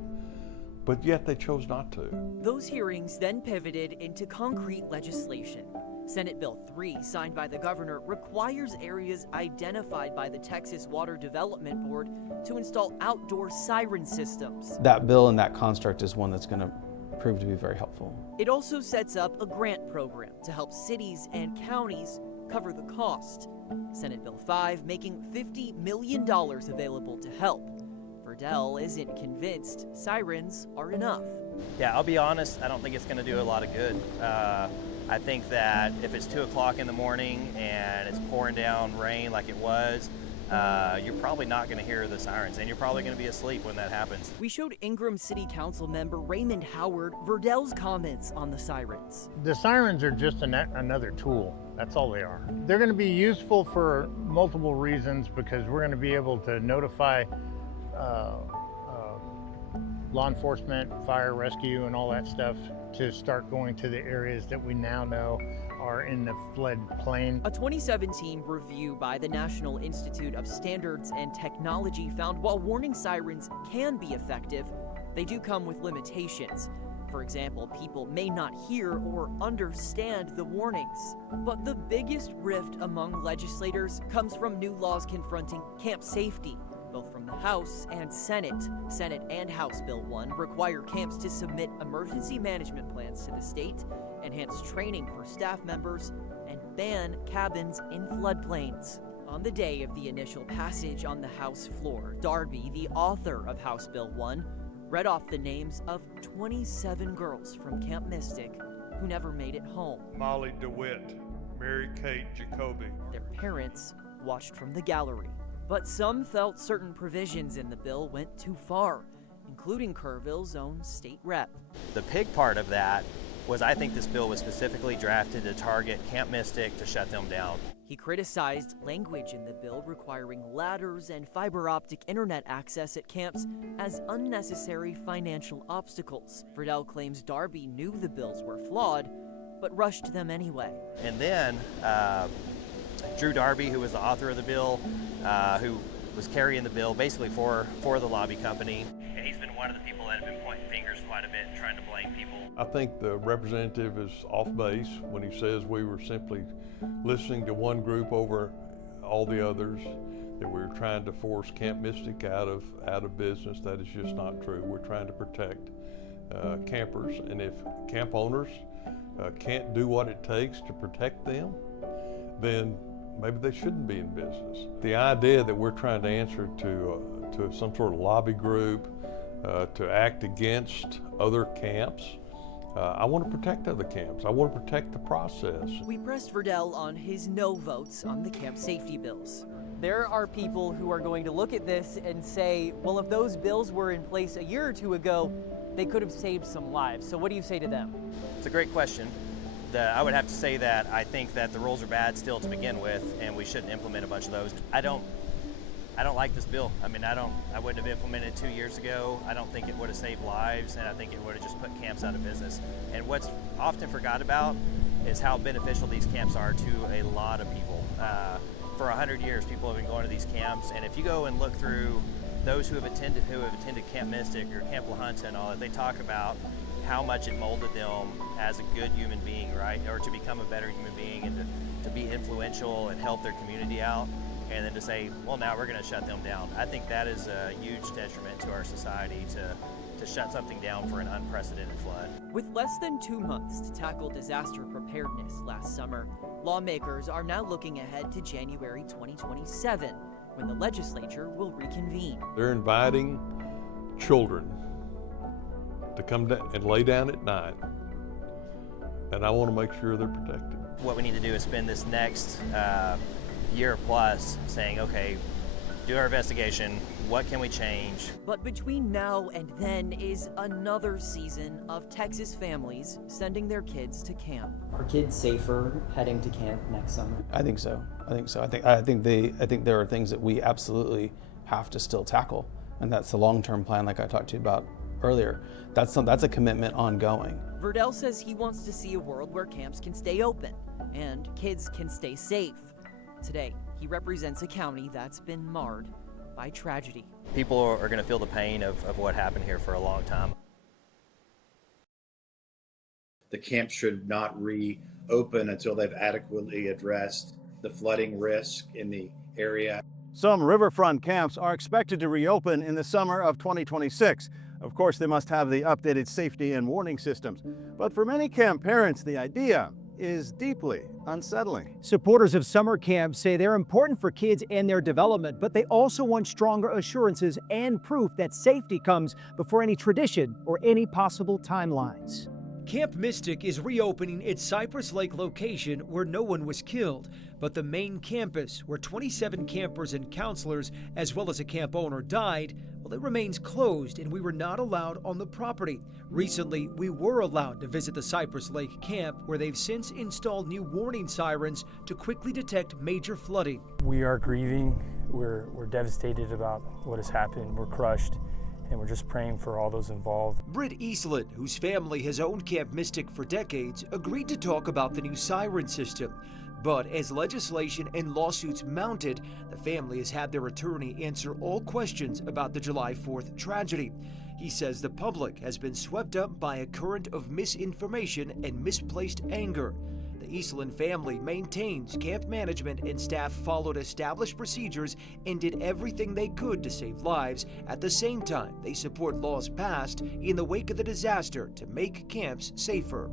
but yet they chose not to. Those hearings then pivoted into concrete legislation. Senate Bill 3, signed by the governor, requires areas identified by the Texas Water Development Board to install outdoor siren systems. That bill and that construct is one that's going to prove to be very helpful. It also sets up a grant program to help cities and counties cover the cost. Senate Bill 5 making $50 million available to help. Verdell isn't convinced sirens are enough. Yeah, I'll be honest, I don't think it's going to do a lot of good. I think that if it's 2 o'clock in the morning and it's pouring down rain like it was, you're probably not going to hear the sirens, and you're probably going to be asleep when that happens. We showed Ingram City Council member Raymond Howard Verdell's comments on the sirens. The sirens are just another tool. That's all they are. They're going to be useful for multiple reasons because we're going to be able to notify law enforcement, fire, rescue, and all that stuff to start going to the areas that we now know are in the flood plain. A 2017 review by the National Institute of Standards and Technology found while warning sirens can be effective, they do come with limitations. For example, people may not hear or understand the warnings. But the biggest rift among legislators comes from new laws confronting camp safety, both from the House and Senate. Senate and House Bill 1 require camps to submit emergency management plans to the state, enhance training for staff members, and ban cabins in floodplains. On the day of the initial passage on the House floor, Darby, the author of House Bill 1, read off the names of 27 girls from Camp Mystic who never made it home. Molly DeWitt, Mary Kate Jacoby. Their parents watched from the gallery. But some felt certain provisions in the bill went too far, including Kerrville's own state rep. The pig part of that was I think this bill was specifically drafted to target Camp Mystic to shut them down. He criticized language in the bill requiring ladders and fiber optic internet access at camps as unnecessary financial obstacles. Verdell claims Darby knew the bills were flawed, but rushed them anyway. And then Drew Darby, who was the author of the bill, who was carrying the bill basically for the lobby company. And he's been one of the people that have been pointing fingers quite a bit and trying to blame people. I think the representative is off base when he says we were simply listening to one group over all the others, that we were trying to force Camp Mystic out of business. That is just not true. We're trying to protect campers, and if camp owners can't do what it takes to protect them, then maybe they shouldn't be in business. The idea that we're trying to answer to some sort of lobby group to act against other camps, I want to protect other camps. I want to protect the process. We pressed Verdell on his no votes on the camp safety bills. There are people who are going to look at this and say, well, if those bills were in place a year or two ago, they could have saved some lives. So what do you say to them? It's a great question. I would have to say that I think that the rules are bad still to begin with, and we shouldn't implement a bunch of those. I don't like this bill. I mean, I wouldn't have implemented it 2 years ago. I don't think it would have saved lives, and I think it would have just put camps out of business. And what's often forgot about is how beneficial these camps are to a lot of people. For 100 years, people have been going to these camps, and if you go and look through those who have attended Camp Mystic or Camp La Junta and all that, they talk about how much it molded them as a good human being, right? Or to become a better human being and to be influential and help their community out. And then to say, well, now we're going to shut them down. I think that is a huge detriment to our society to shut something down for an unprecedented flood. With less than 2 months to tackle disaster preparedness last summer, lawmakers are now looking ahead to January 2027, when the legislature will reconvene. They're inviting children to come down and lay down at night, and I want to make sure they're protected. What we need to do is spend this next year plus saying, okay, do our investigation, what can we change? But between now and then is another season of Texas families sending their kids to camp. Are kids safer heading to camp next summer? I think so. I think there are things that we absolutely have to still tackle, and that's the long-term plan, like I talked to you about earlier. That's a commitment ongoing. Verdell says he wants to see a world where camps can stay open and kids can stay safe. Today, he represents a county that's been marred by tragedy. People are going to feel the pain of what happened here for a long time. The camp should not reopen until they've adequately addressed the flooding risk in the area. Some riverfront camps are expected to reopen in the summer of 2026. Of course, they must have the updated safety and warning systems. But for many camp parents, the idea is deeply unsettling. Supporters of summer camps say they're important for kids and their development, but they also want stronger assurances and proof that safety comes before any tradition or any possible timelines. Camp Mystic is reopening its Cypress Lake location where no one was killed, but the main campus, where 27 campers and counselors, as well as a camp owner, died, well, it remains closed and we were not allowed on the property. Recently, we were allowed to visit the Cypress Lake camp, where they've since installed new warning sirens to quickly detect major flooding. We are grieving. We're devastated about what has happened. We're crushed. And we're just praying for all those involved. Britt Eastland, whose family has owned Camp Mystic for decades, agreed to talk about the new siren system. But as legislation and lawsuits mounted, the family has had their attorney answer all questions about the July 4th tragedy. He says the public has been swept up by a current of misinformation and misplaced anger. The Eastland family maintains camp management and staff followed established procedures and did everything they could to save lives. At the same time, they support laws passed in the wake of the disaster to make camps safer.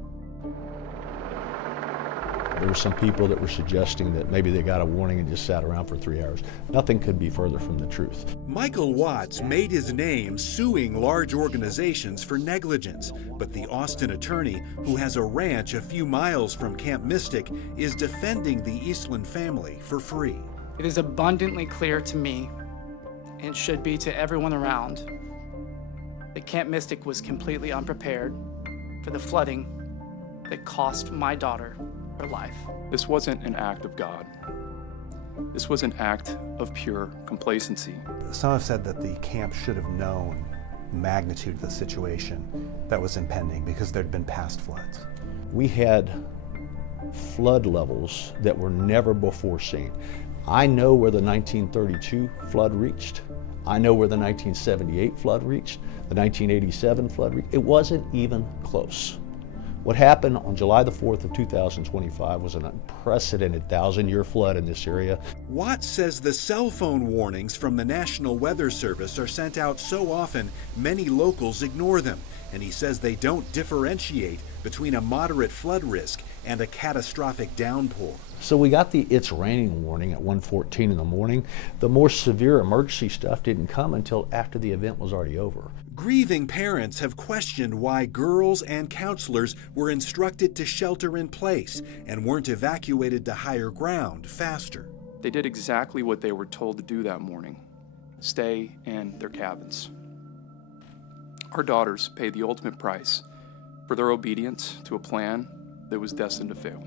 There were some people that were suggesting that maybe they got a warning and just sat around for 3 hours. Nothing could be further from the truth. Michael Watts made his name suing large organizations for negligence, but the Austin attorney, who has a ranch a few miles from Camp Mystic, is defending the Eastland family for free. It is abundantly clear to me, and should be to everyone around, that Camp Mystic was completely unprepared for the flooding that cost my daughter her life. This wasn't an act of God. This was an act of pure complacency. Some have said that the camp should have known the magnitude of the situation that was impending because there'd been past floods. We had flood levels that were never before seen. I know where the 1932 flood reached. I know where the 1978 flood reached, the 1987 flood reached. It wasn't even close. What happened on July the 4th of 2025 was an unprecedented 1,000-year flood in this area. Watts says the cell phone warnings from the National Weather Service are sent out so often, many locals ignore them. And he says they don't differentiate between a moderate flood risk and a catastrophic downpour. So we got the it's raining warning at 1:14 in the morning. The more severe emergency stuff didn't come until after the event was already over. Grieving parents have questioned why girls and counselors were instructed to shelter in place and weren't evacuated to higher ground faster. They did exactly what they were told to do that morning: stay in their cabins. Our daughters paid the ultimate price for their obedience to a plan that was destined to fail.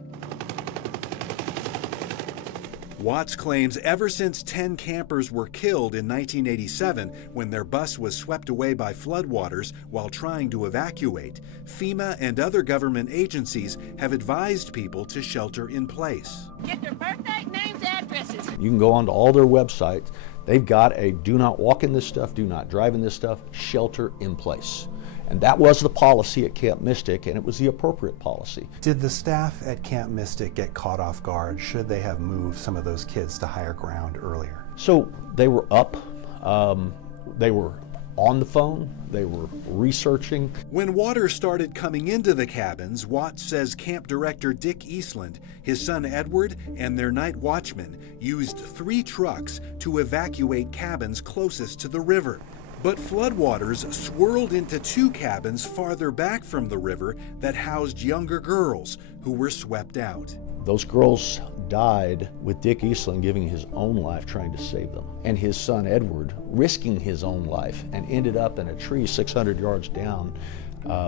Watts claims ever since 10 campers were killed in 1987 when their bus was swept away by floodwaters while trying to evacuate, FEMA and other government agencies have advised people to shelter in place. Get their birthday, names, addresses. You can go onto all their websites. They've got a do not walk in this stuff, do not drive in this stuff, shelter in place. And that was the policy at Camp Mystic, and it was the appropriate policy. Did the staff at Camp Mystic get caught off guard? Should they have moved some of those kids to higher ground earlier? So they were up, they were on the phone, they were researching. When water started coming into the cabins, Watts says camp director Dick Eastland, his son Edward, and their night watchman used 3 trucks to evacuate cabins closest to the river. But floodwaters swirled into 2 cabins farther back from the river that housed younger girls who were swept out. Those girls died with Dick Eastland giving his own life trying to save them, and his son Edward risking his own life and ended up in a tree 600 yards down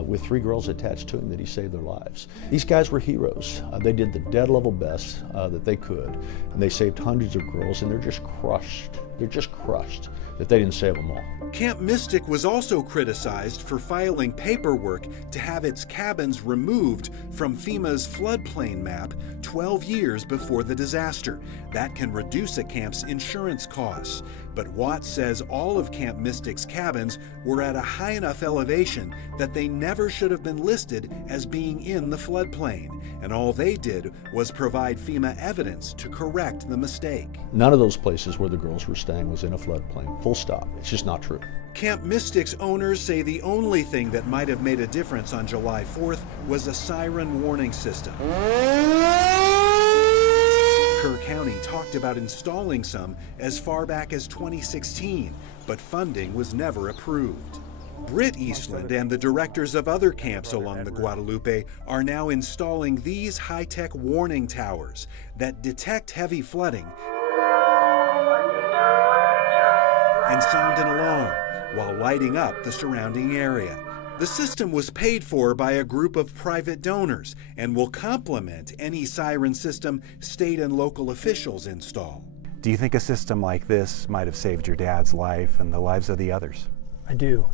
with 3 girls attached to him that he saved their lives. These guys were heroes. They did the dead level best that they could, and they saved hundreds of girls, and they're just crushed. They're just crushed that they didn't save them all. Camp Mystic was also criticized for filing paperwork to have its cabins removed from FEMA's floodplain map 12 years before the disaster. That can reduce a camp's insurance costs. But Watts says all of Camp Mystic's cabins were at a high enough elevation that they never should have been listed as being in the floodplain. And all they did was provide FEMA evidence to correct the mistake. None of those places where the girls were staying was in a floodplain. Full stop. It's just not true. Camp Mystic's owners say the only thing that might have made a difference on July 4th was a siren warning system. Kerr County talked about installing some as far back as 2016, but funding was never approved. Britt Eastland and the directors of other camps along the Guadalupe are now installing these high-tech warning towers that detect heavy flooding and sound an alarm while lighting up the surrounding area. The system was paid for by a group of private donors and will complement any siren system state and local officials install. Do you think a system like this might have saved your dad's life and the lives of the others? I do.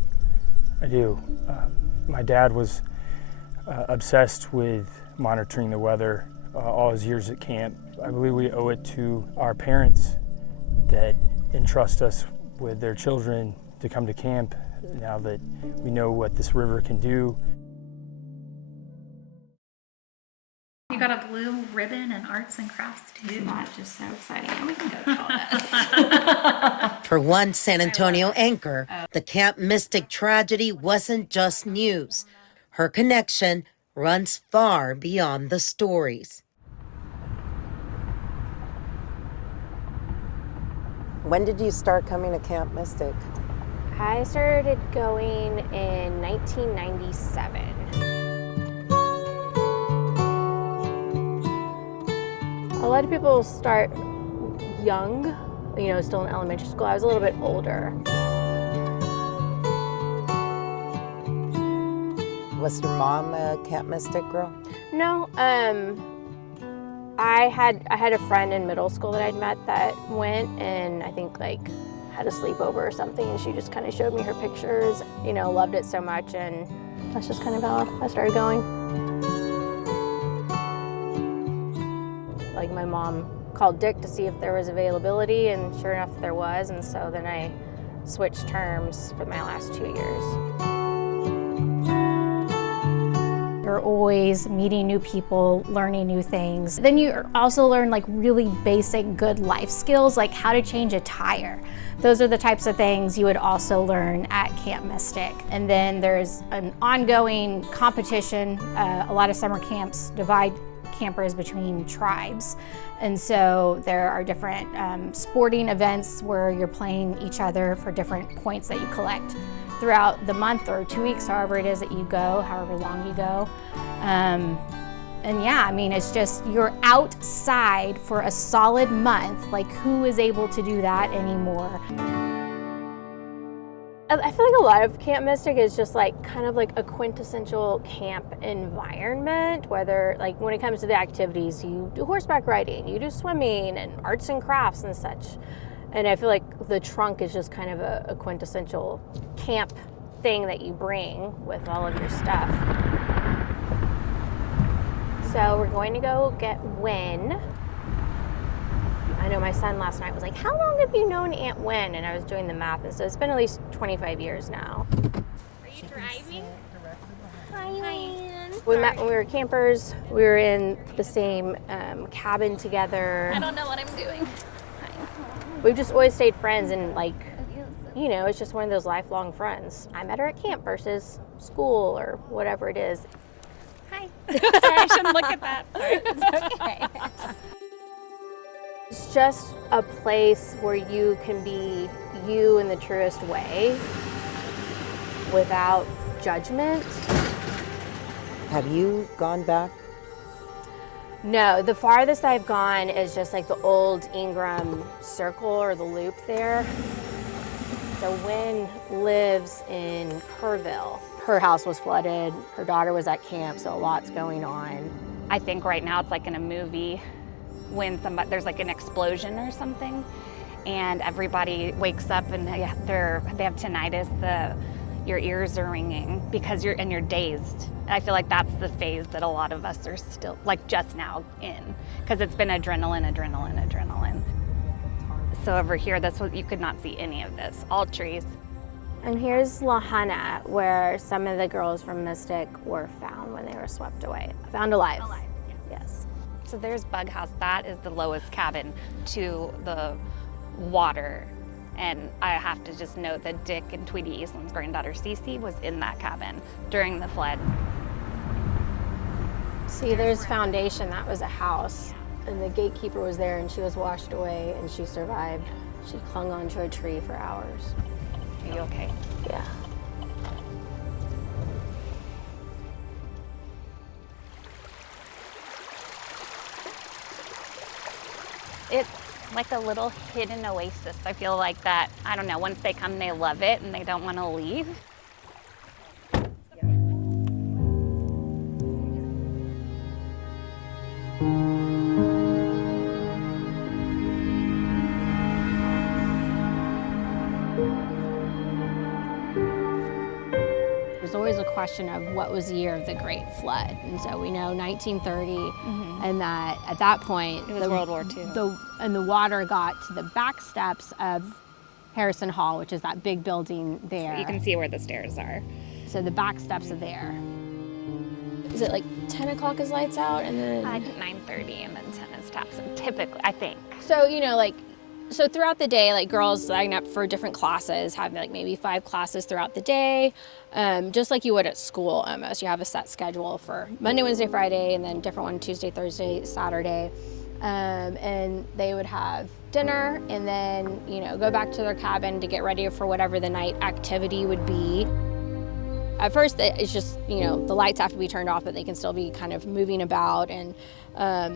My dad was obsessed with monitoring the weather all his years at camp. I believe we owe it to our parents that entrust us with their children to come to camp now that we know what this river can do. You got a blue ribbon and arts and crafts too. Isn't that just so exciting? We can go to all this. For one San Antonio anchor, the Camp Mystic tragedy wasn't just news. Her connection runs far beyond the stories. When did you start coming to Camp Mystic? I started going in 1997. A lot of people start young, still in elementary school. I was a little bit older. Was your mom a Camp Mystic girl? No, I had a friend in middle school that I'd met that went, and I think had a sleepover or something, and she just kind of showed me her pictures, loved it so much, and that's just kind of how I started going. My mom called Dick to see if there was availability, and sure enough there was, and so then I switched terms for my last 2 years. You're always meeting new people, learning new things. Then you also learn really basic good life skills, like how to change a tire. Those are the types of things you would also learn at Camp Mystic. And then there's an ongoing competition. A lot of summer camps divide campers between tribes. And so there are different sporting events where you're playing each other for different points that you collect throughout the month or 2 weeks, however it is that you go, however long you go. And yeah, it's just, you're outside for a solid month. Who is able to do that anymore? I feel like a lot of Camp Mystic is just kind of a quintessential camp environment, whether when it comes to the activities, you do horseback riding, you do swimming and arts and crafts and such. And I feel like the trunk is just kind of a quintessential camp thing that you bring with all of your stuff. So we're going to go get Wynn. I know my son last night was like, how long have you known Aunt Wynn? And I was doing the math, and so it's been at least 25 years now. Are you driving? Hi, Wynn. We met when we were campers. We were in the same cabin together. I don't know what I'm doing. We've just always stayed friends, and it's just one of those lifelong friends. I met her at camp versus school or whatever it is. Hi. Sorry, I shouldn't look at that. Sorry. It's okay. It's just a place where you can be you in the truest way without judgment. Have you gone back? No, the farthest I've gone is just the old Ingram Circle or the loop there. So Wynn lives in Kerrville. Her house was flooded, her daughter was at camp, so a lot's going on. I think right now it's in a movie when there's an explosion or something, and everybody wakes up and they have tinnitus. Your ears are ringing because you're dazed. And I feel like that's the phase that a lot of us are still just now in, because it's been adrenaline. So over here, you could not see any of this, all trees. And here's Lahana, where some of the girls from Mystic were found when they were swept away. Found alive. Yes. So there's Bug House. That is the lowest cabin to the water. And I have to just note that Dick and Tweety Eastland's granddaughter Cece was in that cabin during the flood. See, there's Foundation. That was a house. And the gatekeeper was there, and she was washed away, and she survived. She clung onto a tree for hours. Are you okay? Yeah. It's like a little hidden oasis. I feel like that, I don't know, once they come, they love it and they don't want to leave. There's always a question of what was the year of the Great Flood. And so we know 1930, and that at that point, it was World War II. And the water got to the back steps of Harrison Hall, which is that big building there. So you can see where the stairs are. So the back steps are there. Is it 10 o'clock is lights out, and then? 9:30, and then 10 is taps, typically, I think. So, so throughout the day, girls sign up for different classes, have maybe 5 classes throughout the day, just like you would at school almost. You have a set schedule for Monday, Wednesday, Friday, and then different one Tuesday, Thursday, Saturday. and they would have dinner and then, go back to their cabin to get ready for whatever the night activity would be. At first, it's just, the lights have to be turned off, but they can still be kind of moving about, and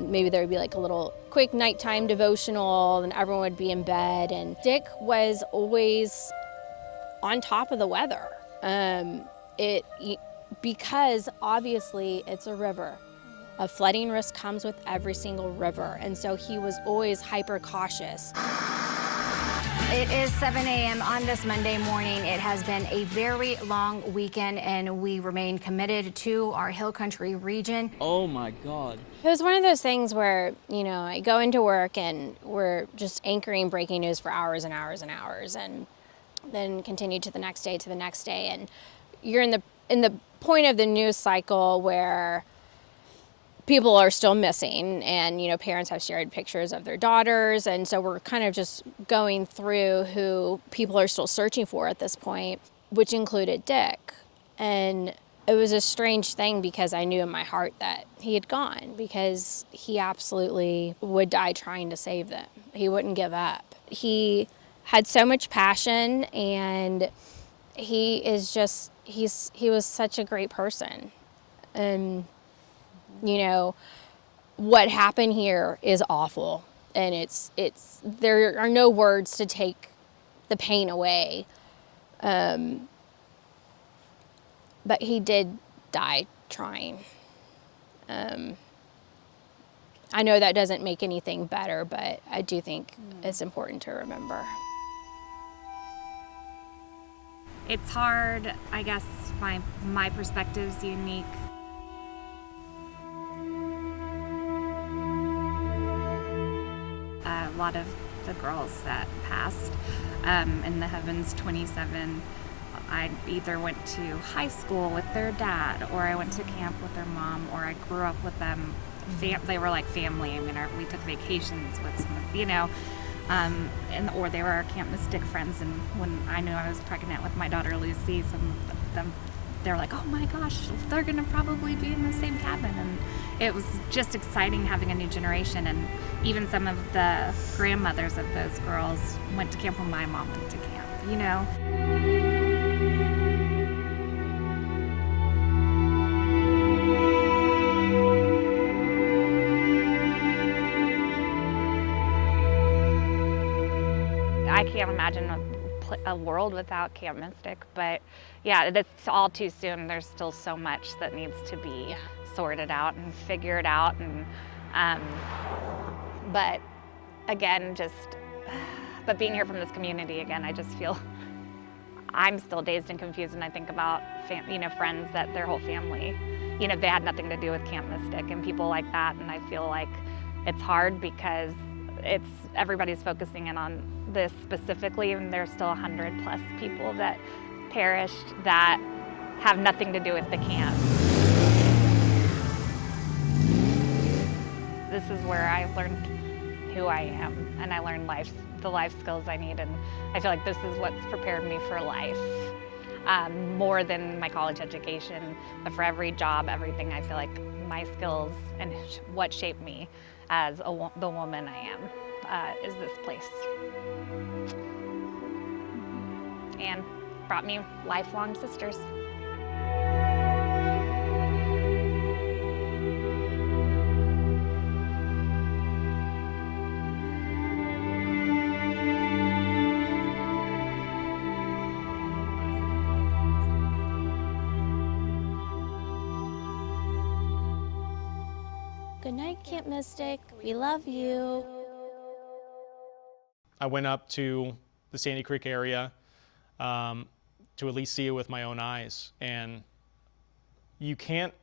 maybe there would be like a little quick nighttime devotional, and everyone would be in bed. And Dick was always on top of the weather. Because obviously it's a river. A flooding risk comes with every single river, and so he was always hyper cautious. It is 7 a.m. on this Monday morning. It has been a very long weekend, and we remain committed to our Hill Country region. Oh my God. It was one of those things where, I go into work and we're just anchoring breaking news for hours and hours and hours, and then continue to the next day, and you're in the point of the news cycle where people are still missing, and parents have shared pictures of their daughters, and so we're kind of just going through who people are still searching for at this point, which included Dick. And it was a strange thing because I knew in my heart that he had gone, because he absolutely would die trying to save them. He wouldn't give up. He had so much passion, and he was such a great person. And what happened here is awful, and there are no words to take the pain away. But he did die trying. I know that doesn't make anything better, but I do think it's important to remember. It's hard, I guess my perspective's unique. A lot of the girls that passed in the Heavens 27, I either went to high school with their dad, or I went to camp with their mom, or I grew up with them. They were like family. I mean, we took vacations with some, or they were our Camp Mystic friends. And when I knew I was pregnant with my daughter Lucy, some of them, they were like, oh my gosh, they're gonna probably be in the same cabin. And it was just exciting having a new generation. And even some of the grandmothers of those girls went to camp when my mom went to camp, I can't imagine a world without Camp Mystic, but yeah, that's all too soon. There's still so much that needs to be sorted out and figured out, and but again, but being here from this community again, I just feel I'm still dazed and confused, and I think about friends that their whole family, they had nothing to do with Camp Mystic and people like that, and I feel like it's hard because everybody's focusing in on this specifically, and there's still 100+ people that perished that have nothing to do with the camp. This is where I learned who I am, and I learned the life skills I need, and I feel like this is what's prepared me for life, more than my college education. But for every job, everything, I feel like my skills and what shaped me as the woman I am is this place. And brought me lifelong sisters. Good night, Camp Mystic. We love you. I went up to the Sandy Creek area to at least see it with my own eyes. And you can't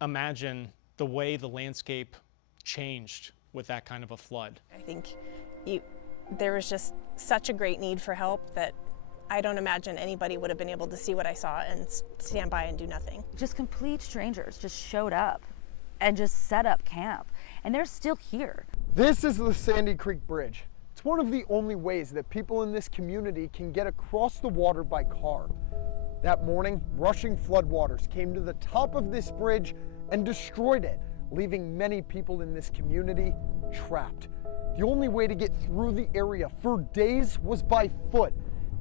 imagine the way the landscape changed with that kind of a flood. I think there was just such a great need for help that I don't imagine anybody would have been able to see what I saw and stand by and do nothing. Just complete strangers just showed up and just set up camp, and they're still here. This is the Sandy Creek Bridge. It's one of the only ways that people in this community can get across the water by car. That morning, rushing floodwaters came to the top of this bridge and destroyed it, leaving many people in this community trapped. The only way to get through the area for days was by foot,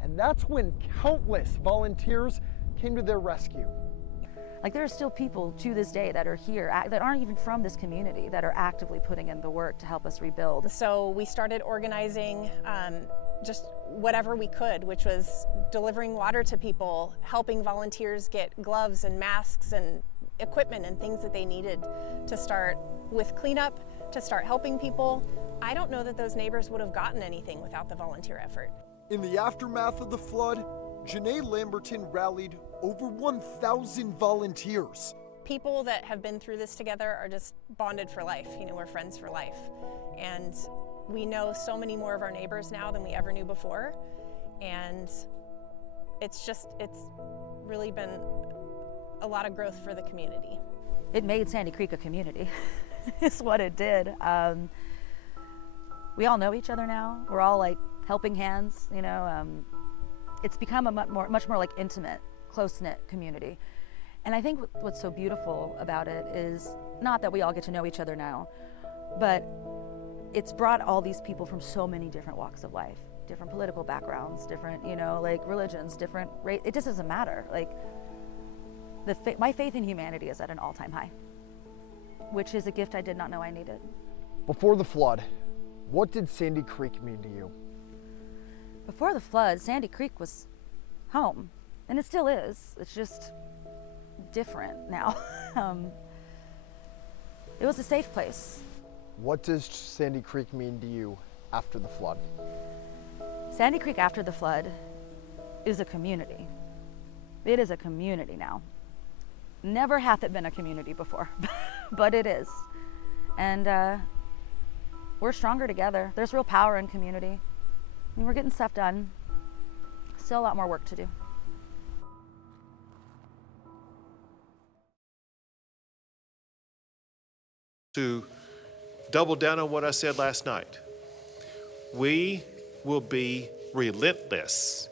and that's when countless volunteers came to their rescue. Like, there are still people to this day that are here that aren't even from this community that are actively putting in the work to help us rebuild. So we started organizing just whatever we could, which was delivering water to people, helping volunteers get gloves and masks and equipment and things that they needed to start with cleanup, to start helping people. I don't know that those neighbors would have gotten anything without the volunteer effort. In the aftermath of the flood, Janae Lamberton rallied over 1,000 volunteers. People that have been through this together are just bonded for life. You know, we're friends for life. And we know so many more of our neighbors now than we ever knew before. And it's really been a lot of growth for the community. It made Sandy Creek a community, is what it did. We all know each other now. We're all like helping hands, you know. It's become a much more like intimate, close-knit community. And I think what's so beautiful about it is not that we all get to know each other now, but it's brought all these people from so many different walks of life, different political backgrounds, different, you know, like religions, different race. It just doesn't matter. Like, my faith in humanity is at an all-time high, which is a gift I did not know I needed. Before the flood, what did Sandy Creek mean to you? Before the flood, Sandy Creek was home, and it still is. It's just different now. It was a safe place. What does Sandy Creek mean to you after the flood? Sandy Creek after the flood is a community. It is a community now. Never hath it been a community before, but it is. And we're stronger together. There's real power in community. I mean, we're getting stuff done. Still a lot more work to do. To double down on what I said last night, we will be relentless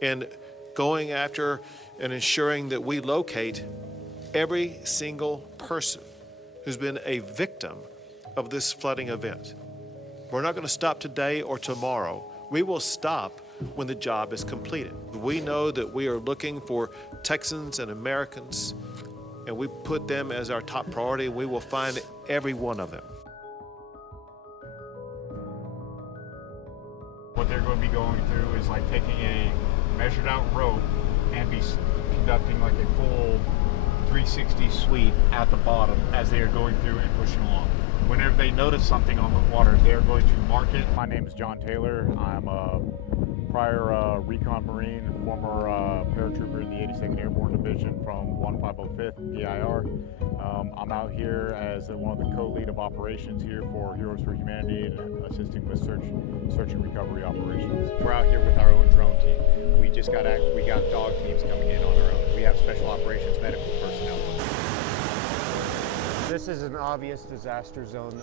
in going after and ensuring that we locate every single person who's been a victim of this flooding event. We're not going to stop today or tomorrow. We will stop when the job is completed. We know that we are looking for Texans and Americans, and we put them as our top priority. We will find every one of them. What they're going to be going through is like taking a measured out rope and be conducting like a full 360 sweep at the bottom as they are going through and pushing along. Whenever they notice something on the water, they're going to mark it. My name is John Taylor. I'm a prior recon Marine, former paratrooper in the 82nd Airborne Division from 1505th PIR. I'm out here as one of the co-lead of operations here for Heroes for Humanity and assisting with search and recovery operations. We're out here with our own drone team. We got dog teams coming in on our own. We have special operations medical personnel. This is an obvious disaster zone.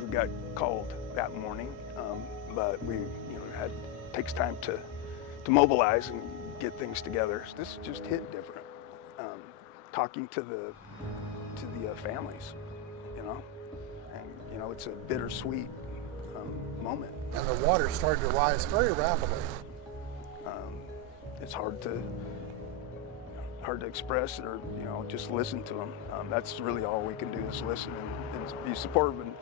We got called that morning, but we, takes time to mobilize and get things together. This just hit different. Talking to the families, and it's a bittersweet moment. And the water started to rise very rapidly. It's hard to express it or just listen to them. That's really all we can do is listen and be supportive and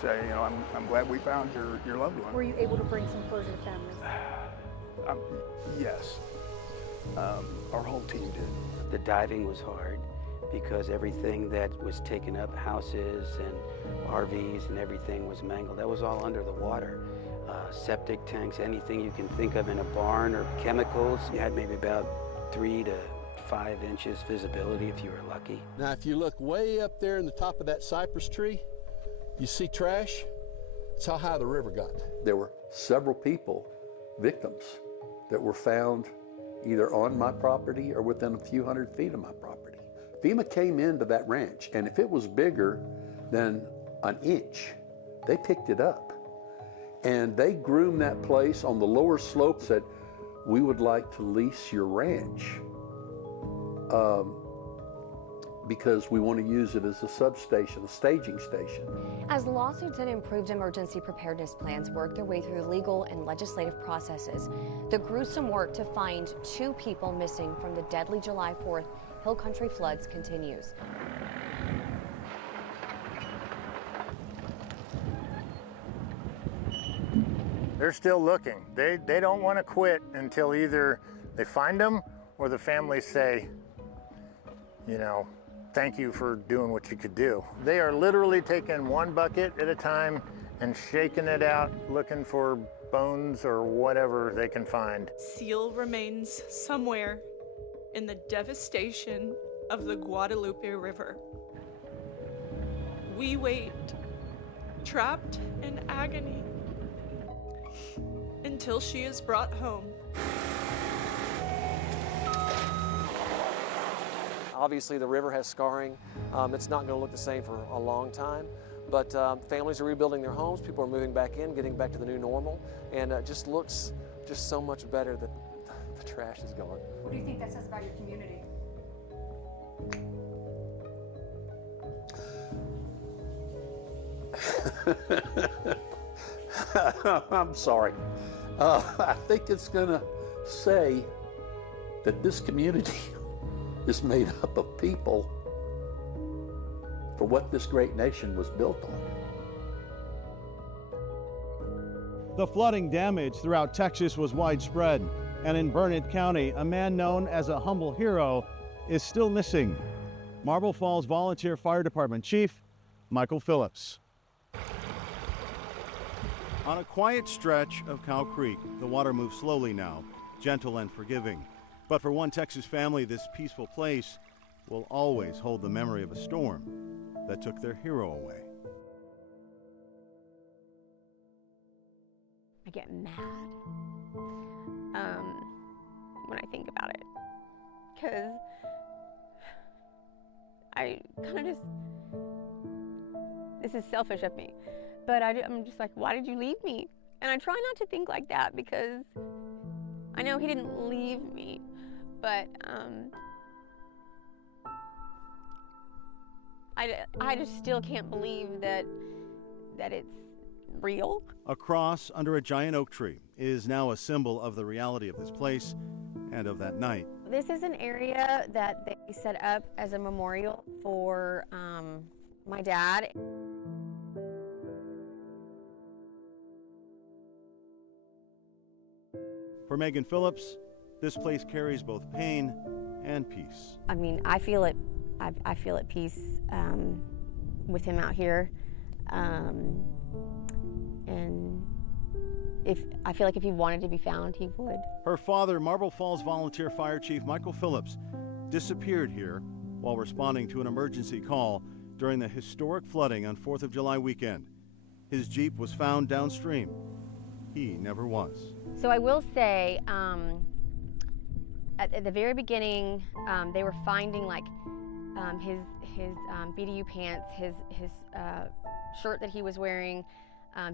say, I'm glad we found your loved one. Were you able to bring some closure to families? Yes, our whole team did. The diving was hard because everything that was taken up, houses and RVs and everything was mangled. That was all under the water. Septic tanks, anything you can think of in a barn or chemicals. You had maybe about 3 to 5 inches visibility if you were lucky. Now, if you look way up there in the top of that cypress tree, you see trash. That's how high the river got. There were several people, victims, that were found either on my property or within a few hundred feet of my property. FEMA came into that ranch, and if it was bigger than an inch, they picked it up. And they groomed that place on the lower slope, said, we would like to lease your ranch. because we want to use it as a substation, a staging station. As lawsuits and improved emergency preparedness plans work their way through legal and legislative processes, the gruesome work to find 2 people missing from the deadly July 4th Hill Country floods continues. They're still looking. They don't want to quit until either they find them or the families say, you know, thank you for doing what you could do. They are literally taking one bucket at a time and shaking it out, looking for bones or whatever they can find. Seal remains somewhere in the devastation of the Guadalupe River. We wait, trapped in agony, until she is brought home. Obviously, the river has scarring. It's not going to look the same for a long time, but families are rebuilding their homes. People are moving back in, getting back to the new normal, and it just looks just so much better that the trash is gone. What do you think that says about your community? I'm sorry. I think it's going to say that this community is made up of people for what this great nation was built on. The flooding damage throughout Texas was widespread, and in Burnett County, a man known as a humble hero is still missing. Marble Falls Volunteer Fire Department Chief Michael Phillips. On a quiet stretch of Cow Creek, the water moves slowly now, gentle and forgiving. But for one Texas family, this peaceful place will always hold the memory of a storm that took their hero away. I get mad when I think about it, because I kind of just, this is selfish of me, but I'm just like, why did you leave me? And I try not to think like that, because I know he didn't leave me, but I just still can't believe that it's real. A cross under a giant oak tree is now a symbol of the reality of this place and of that night. This is an area that they set up as a memorial for my dad. For Megan Phillips, this place carries both pain and peace. I mean, I feel at peace with him out here, and I feel like if he wanted to be found, he would. Her father, Marble Falls Volunteer Fire Chief Michael Phillips, disappeared here while responding to an emergency call during the historic flooding on 4th of July weekend. His Jeep was found downstream. He never was. So I will say, at the very beginning, they were finding like his BDU pants, his shirt that he was wearing,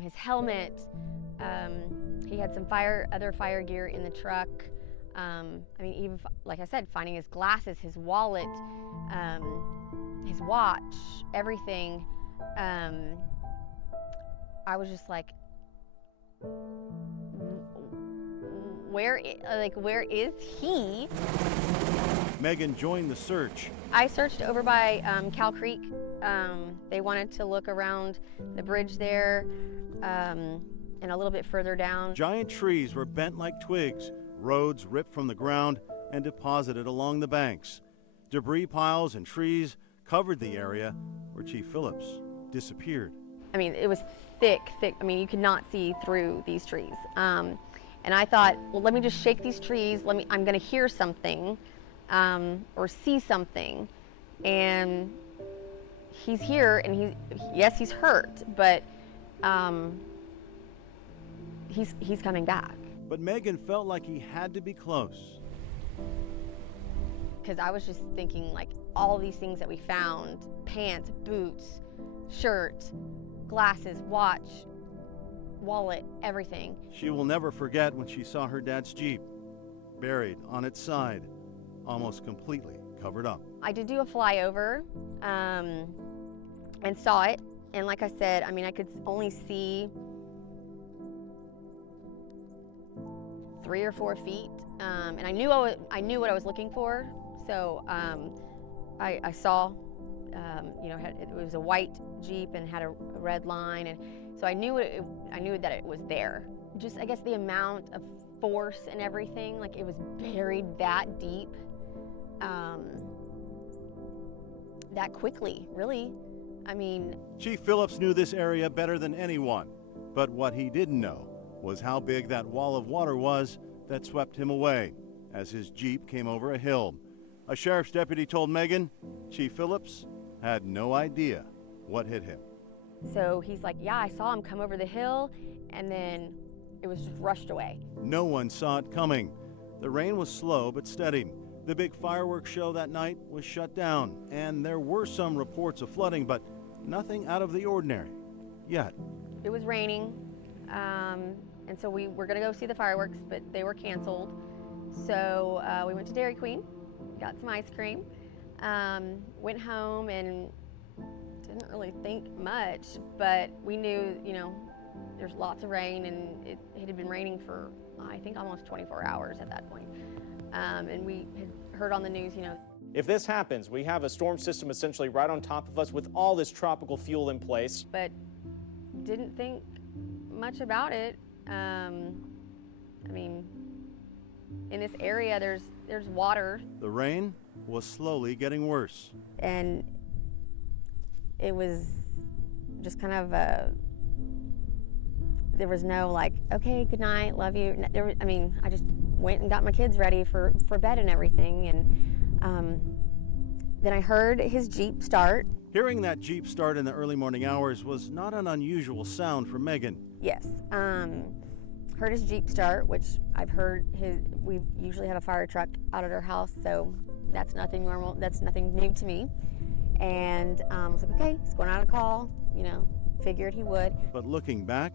his helmet. He had some other fire gear in the truck. I mean, even like I said, finding his glasses, his wallet, his watch, everything. I was just like, where is he? Megan joined the search. I searched over by Cow Creek. They wanted to look around the bridge there and a little bit further down. Giant trees were bent like twigs, roads ripped from the ground and deposited along the banks. Debris piles and trees covered the area where Chief Phillips disappeared. I mean, it was thick. I mean, you could not see through these trees. And I thought, well, let me just shake these trees. I'm gonna hear something or see something. And he's here, and yes, he's hurt, but he's coming back. But Megan felt like he had to be close. Because I was just thinking, like, all these things that we found, pants, boots, shirt, glasses, watch, wallet, everything. She will never forget when she saw her dad's Jeep buried on its side, almost completely covered up. I did do a flyover and saw it. And like I said, I mean, I could only see 3 or 4 feet. And I knew what I was looking for. So I saw, it was a white Jeep and had a red line. And so I knew that it was there. Just, I guess, the amount of force and everything, like it was buried that deep, that quickly, really. I mean, Chief Phillips knew this area better than anyone, but what he didn't know was how big that wall of water was that swept him away as his Jeep came over a hill. A sheriff's deputy told Megan Chief Phillips had no idea what hit him. So he's like, yeah, I saw him come over the hill, and then it was just rushed away. No one saw it coming. The rain was slow but steady. The big fireworks show that night was shut down, and there were some reports of flooding, but nothing out of the ordinary yet. It was raining, and so we were going to go see the fireworks, but they were canceled. So we went to Dairy Queen, got some ice cream, went home, and didn't really think much, but we knew, there's lots of rain, and it had been raining for, I think, almost 24 hours at that point. And we had heard on the news, If this happens, we have a storm system essentially right on top of us with all this tropical fuel in place. But didn't think much about it. I mean, in this area, there's water. The rain was slowly getting worse. And it was just kind of there was no like, okay, good night, love you. I just went and got my kids ready for bed and everything. And then I heard his Jeep start. Hearing that Jeep start in the early morning hours was not an unusual sound for Megan. Yes, heard his Jeep start, which I've heard we usually have a fire truck out at our house, so that's nothing normal, that's nothing new to me. And I was like, okay, he's going out of call, figured he would. But looking back,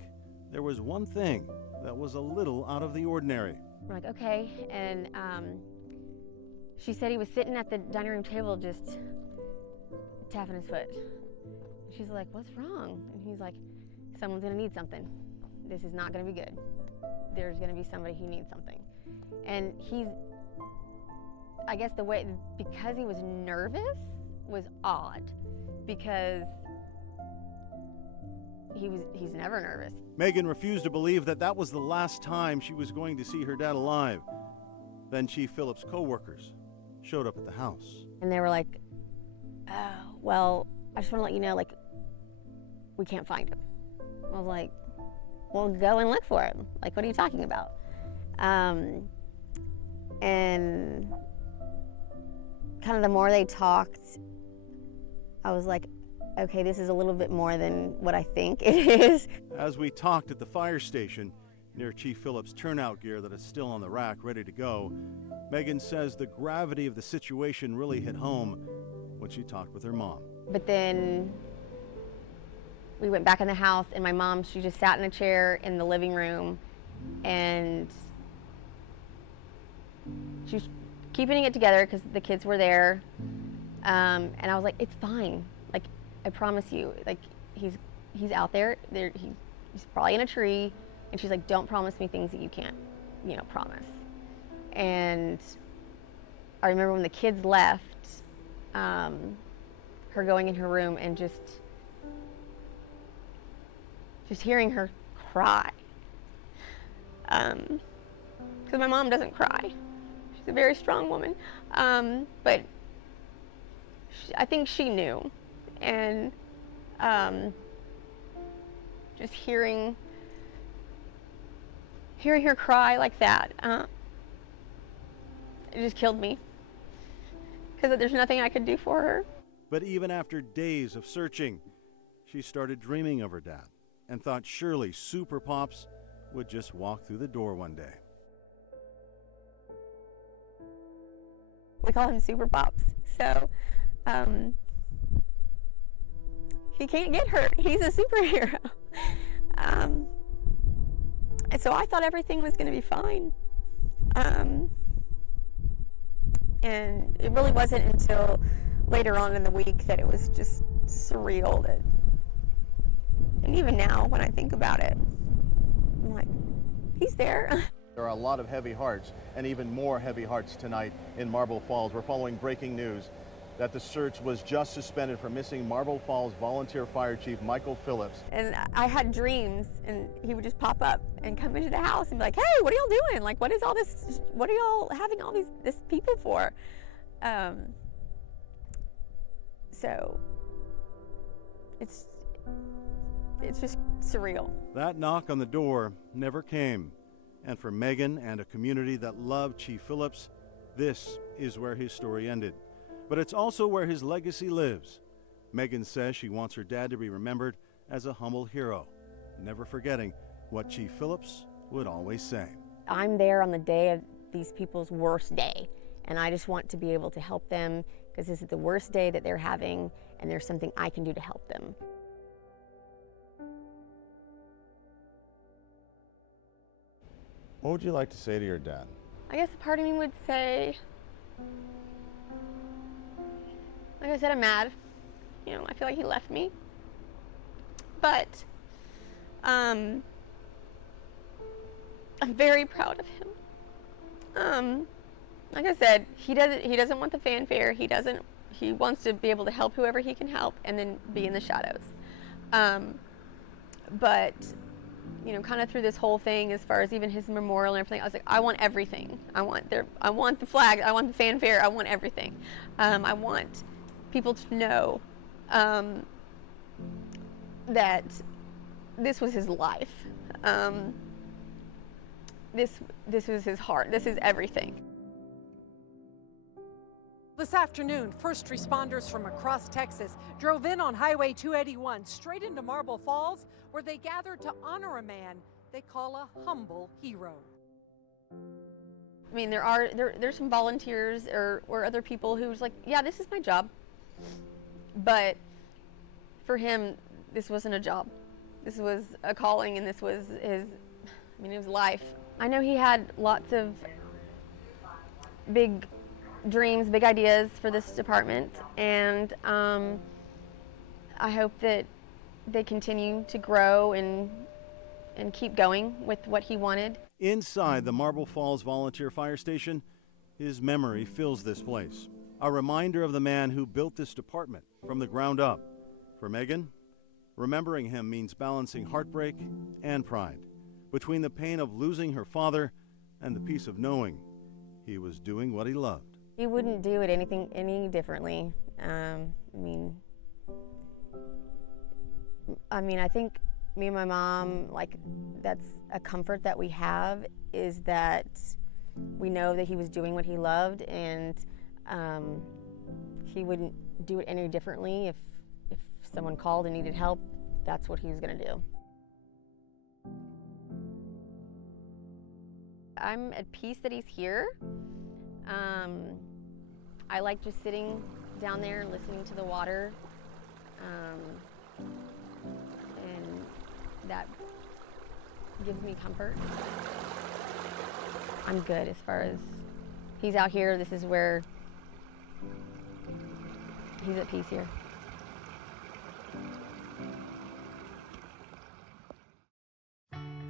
there was one thing that was a little out of the ordinary. We're like, okay, and she said he was sitting at the dining room table just tapping his foot. She's like, what's wrong? And he's like, someone's gonna need something. This is not gonna be good. There's gonna be somebody who needs something. And I guess because he was nervous was odd, because he's never nervous. Megan refused to believe that was the last time she was going to see her dad alive. Then Chief Phillips' co-workers showed up at the house. And they were like, oh, well, I just want to let you know, we can't find him. I was like, well, go and look for him. Like, what are you talking about? And kind of the more they talked, I was like, okay, this is a little bit more than what I think it is. As we talked at the fire station near Chief Phillips' turnout gear that is still on the rack ready to go, Megan says the gravity of the situation really hit home when she talked with her mom. But then we went back in the house, and my mom, she just sat in a chair in the living room, and she was keeping it together because the kids were there. And I was like, it's fine. Like, I promise you, like, he's out there. He's probably in a tree. And she's like, don't promise me things that you can't, promise. And I remember when the kids left, her going in her room and just hearing her cry. Because my mom doesn't cry. She's a very strong woman. But I think she knew. And just hearing her cry like that, it just killed me, because there's nothing I could do for her. But even after days of searching, she started dreaming of her dad and thought surely Super Pops would just walk through the door one day. We call him Super Pops. So he can't get hurt. He's a superhero. And so I thought everything was going to be fine. And it really wasn't until later on in the week that it was just surreal. And even now, when I think about it, I'm like, he's there. There are a lot of heavy hearts, and even more heavy hearts tonight in Marble Falls. We're following breaking news that the search was just suspended for missing Marble Falls Volunteer Fire Chief Michael Phillips. And I had dreams, and he would just pop up and come into the house and be like, hey, what are y'all doing? Like, what is all this? What are y'all having all this people for? So it's just surreal. That knock on the door never came. And for Megan and a community that loved Chief Phillips, this is where his story ended. But it's also where his legacy lives. Megan says she wants her dad to be remembered as a humble hero, never forgetting what Chief Phillips would always say. I'm there on the day of these people's worst day, and I just want to be able to help them because this is the worst day that they're having, and there's something I can do to help them. What would you like to say to your dad? I guess a part of me would say, like I said, I'm mad. You know, I feel like he left me. But I'm very proud of him. Like I said, he doesn't want the fanfare. He wants to be able to help whoever he can help and then be in the shadows. But you know, kind of through this whole thing, as far as even his memorial and everything, I was like, I want everything. I want the flag, I want the fanfare, I want everything. I want people to know that this was his life. This was his heart. This is everything. This afternoon, first responders from across Texas drove in on Highway 281 straight into Marble Falls, where they gathered to honor a man they call a humble hero. I mean, there's some volunteers or other people who's like, yeah, this is my job. But for him, this wasn't a job. This was a calling, and this was his life. I know he had lots of big dreams, big ideas for this department, and I hope that they continue to grow and keep going with what he wanted. Inside the Marble Falls Volunteer Fire Station, his memory fills this place. A reminder of the man who built this department from the ground up. For Megan, remembering him means balancing heartbreak and pride, between the pain of losing her father and the peace of knowing he was doing what he loved. He wouldn't do it any differently. I think me and my mom, like, that's a comfort that we have, is that we know that he was doing what he loved, and he wouldn't do it any differently. If someone called and needed help, that's what he was gonna do. I'm at peace that he's here. I like just sitting down there and listening to the water, and that gives me comfort. I'm good as far as he's out here. This is where he's at peace here.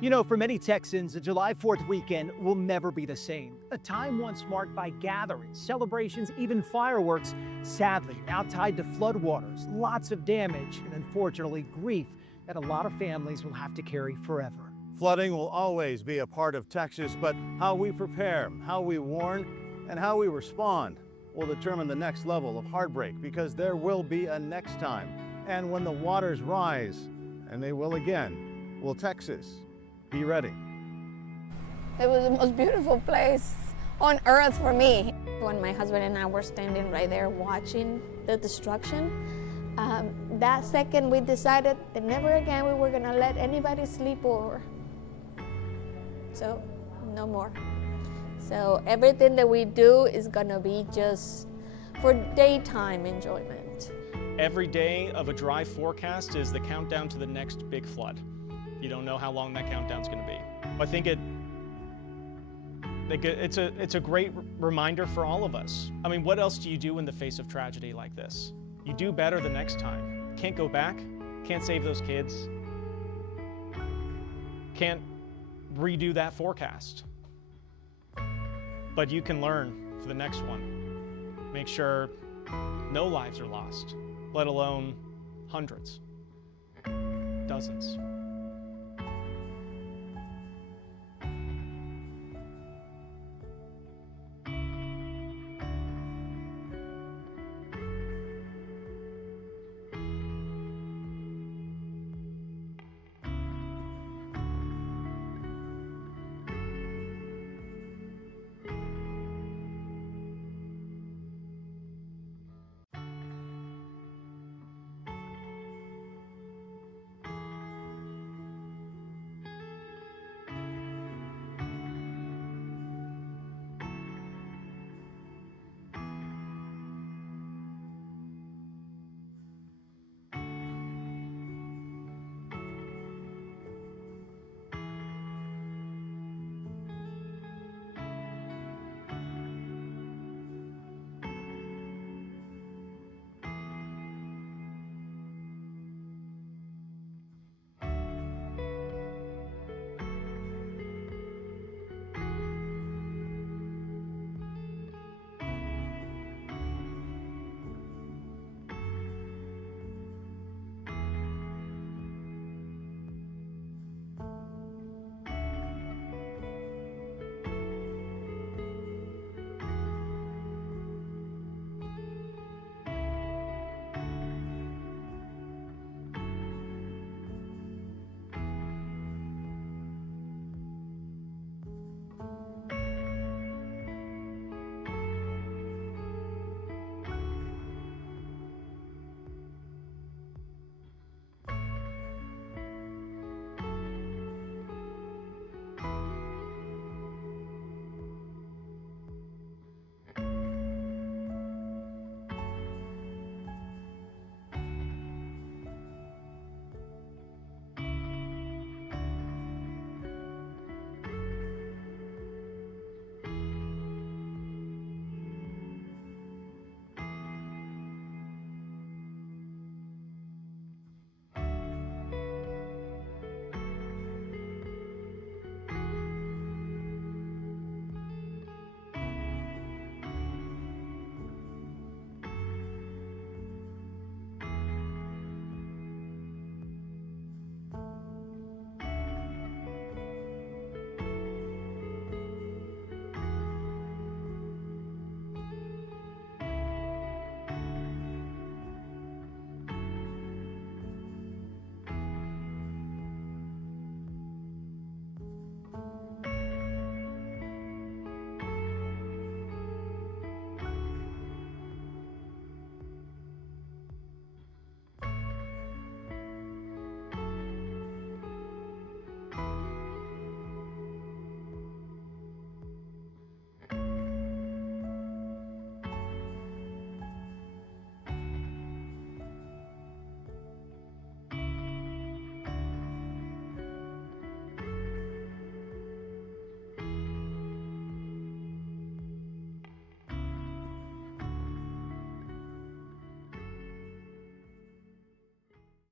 You know, for many Texans, the July 4th weekend will never be the same. A time once marked by gatherings, celebrations, even fireworks, sadly now tied to floodwaters, lots of damage, and unfortunately grief that a lot of families will have to carry forever. Flooding will always be a part of Texas, but how we prepare, how we warn, and how we respond will determine the next level of heartbreak, because there will be a next time. And when the waters rise, and they will again, will Texas be ready? It was the most beautiful place on earth for me. When my husband and I were standing right there watching the destruction, that second we decided that never again we were gonna let anybody sleep over. So, no more. So everything that we do is gonna be just for daytime enjoyment. Every day of a dry forecast is the countdown to the next big flood. You don't know how long that countdown's going to be. I think it It's a great reminder for all of us. I mean, what else do you do in the face of tragedy like this? You do better the next time. Can't go back, can't save those kids, can't redo that forecast. But you can learn for the next one. Make sure no lives are lost, let alone hundreds, dozens.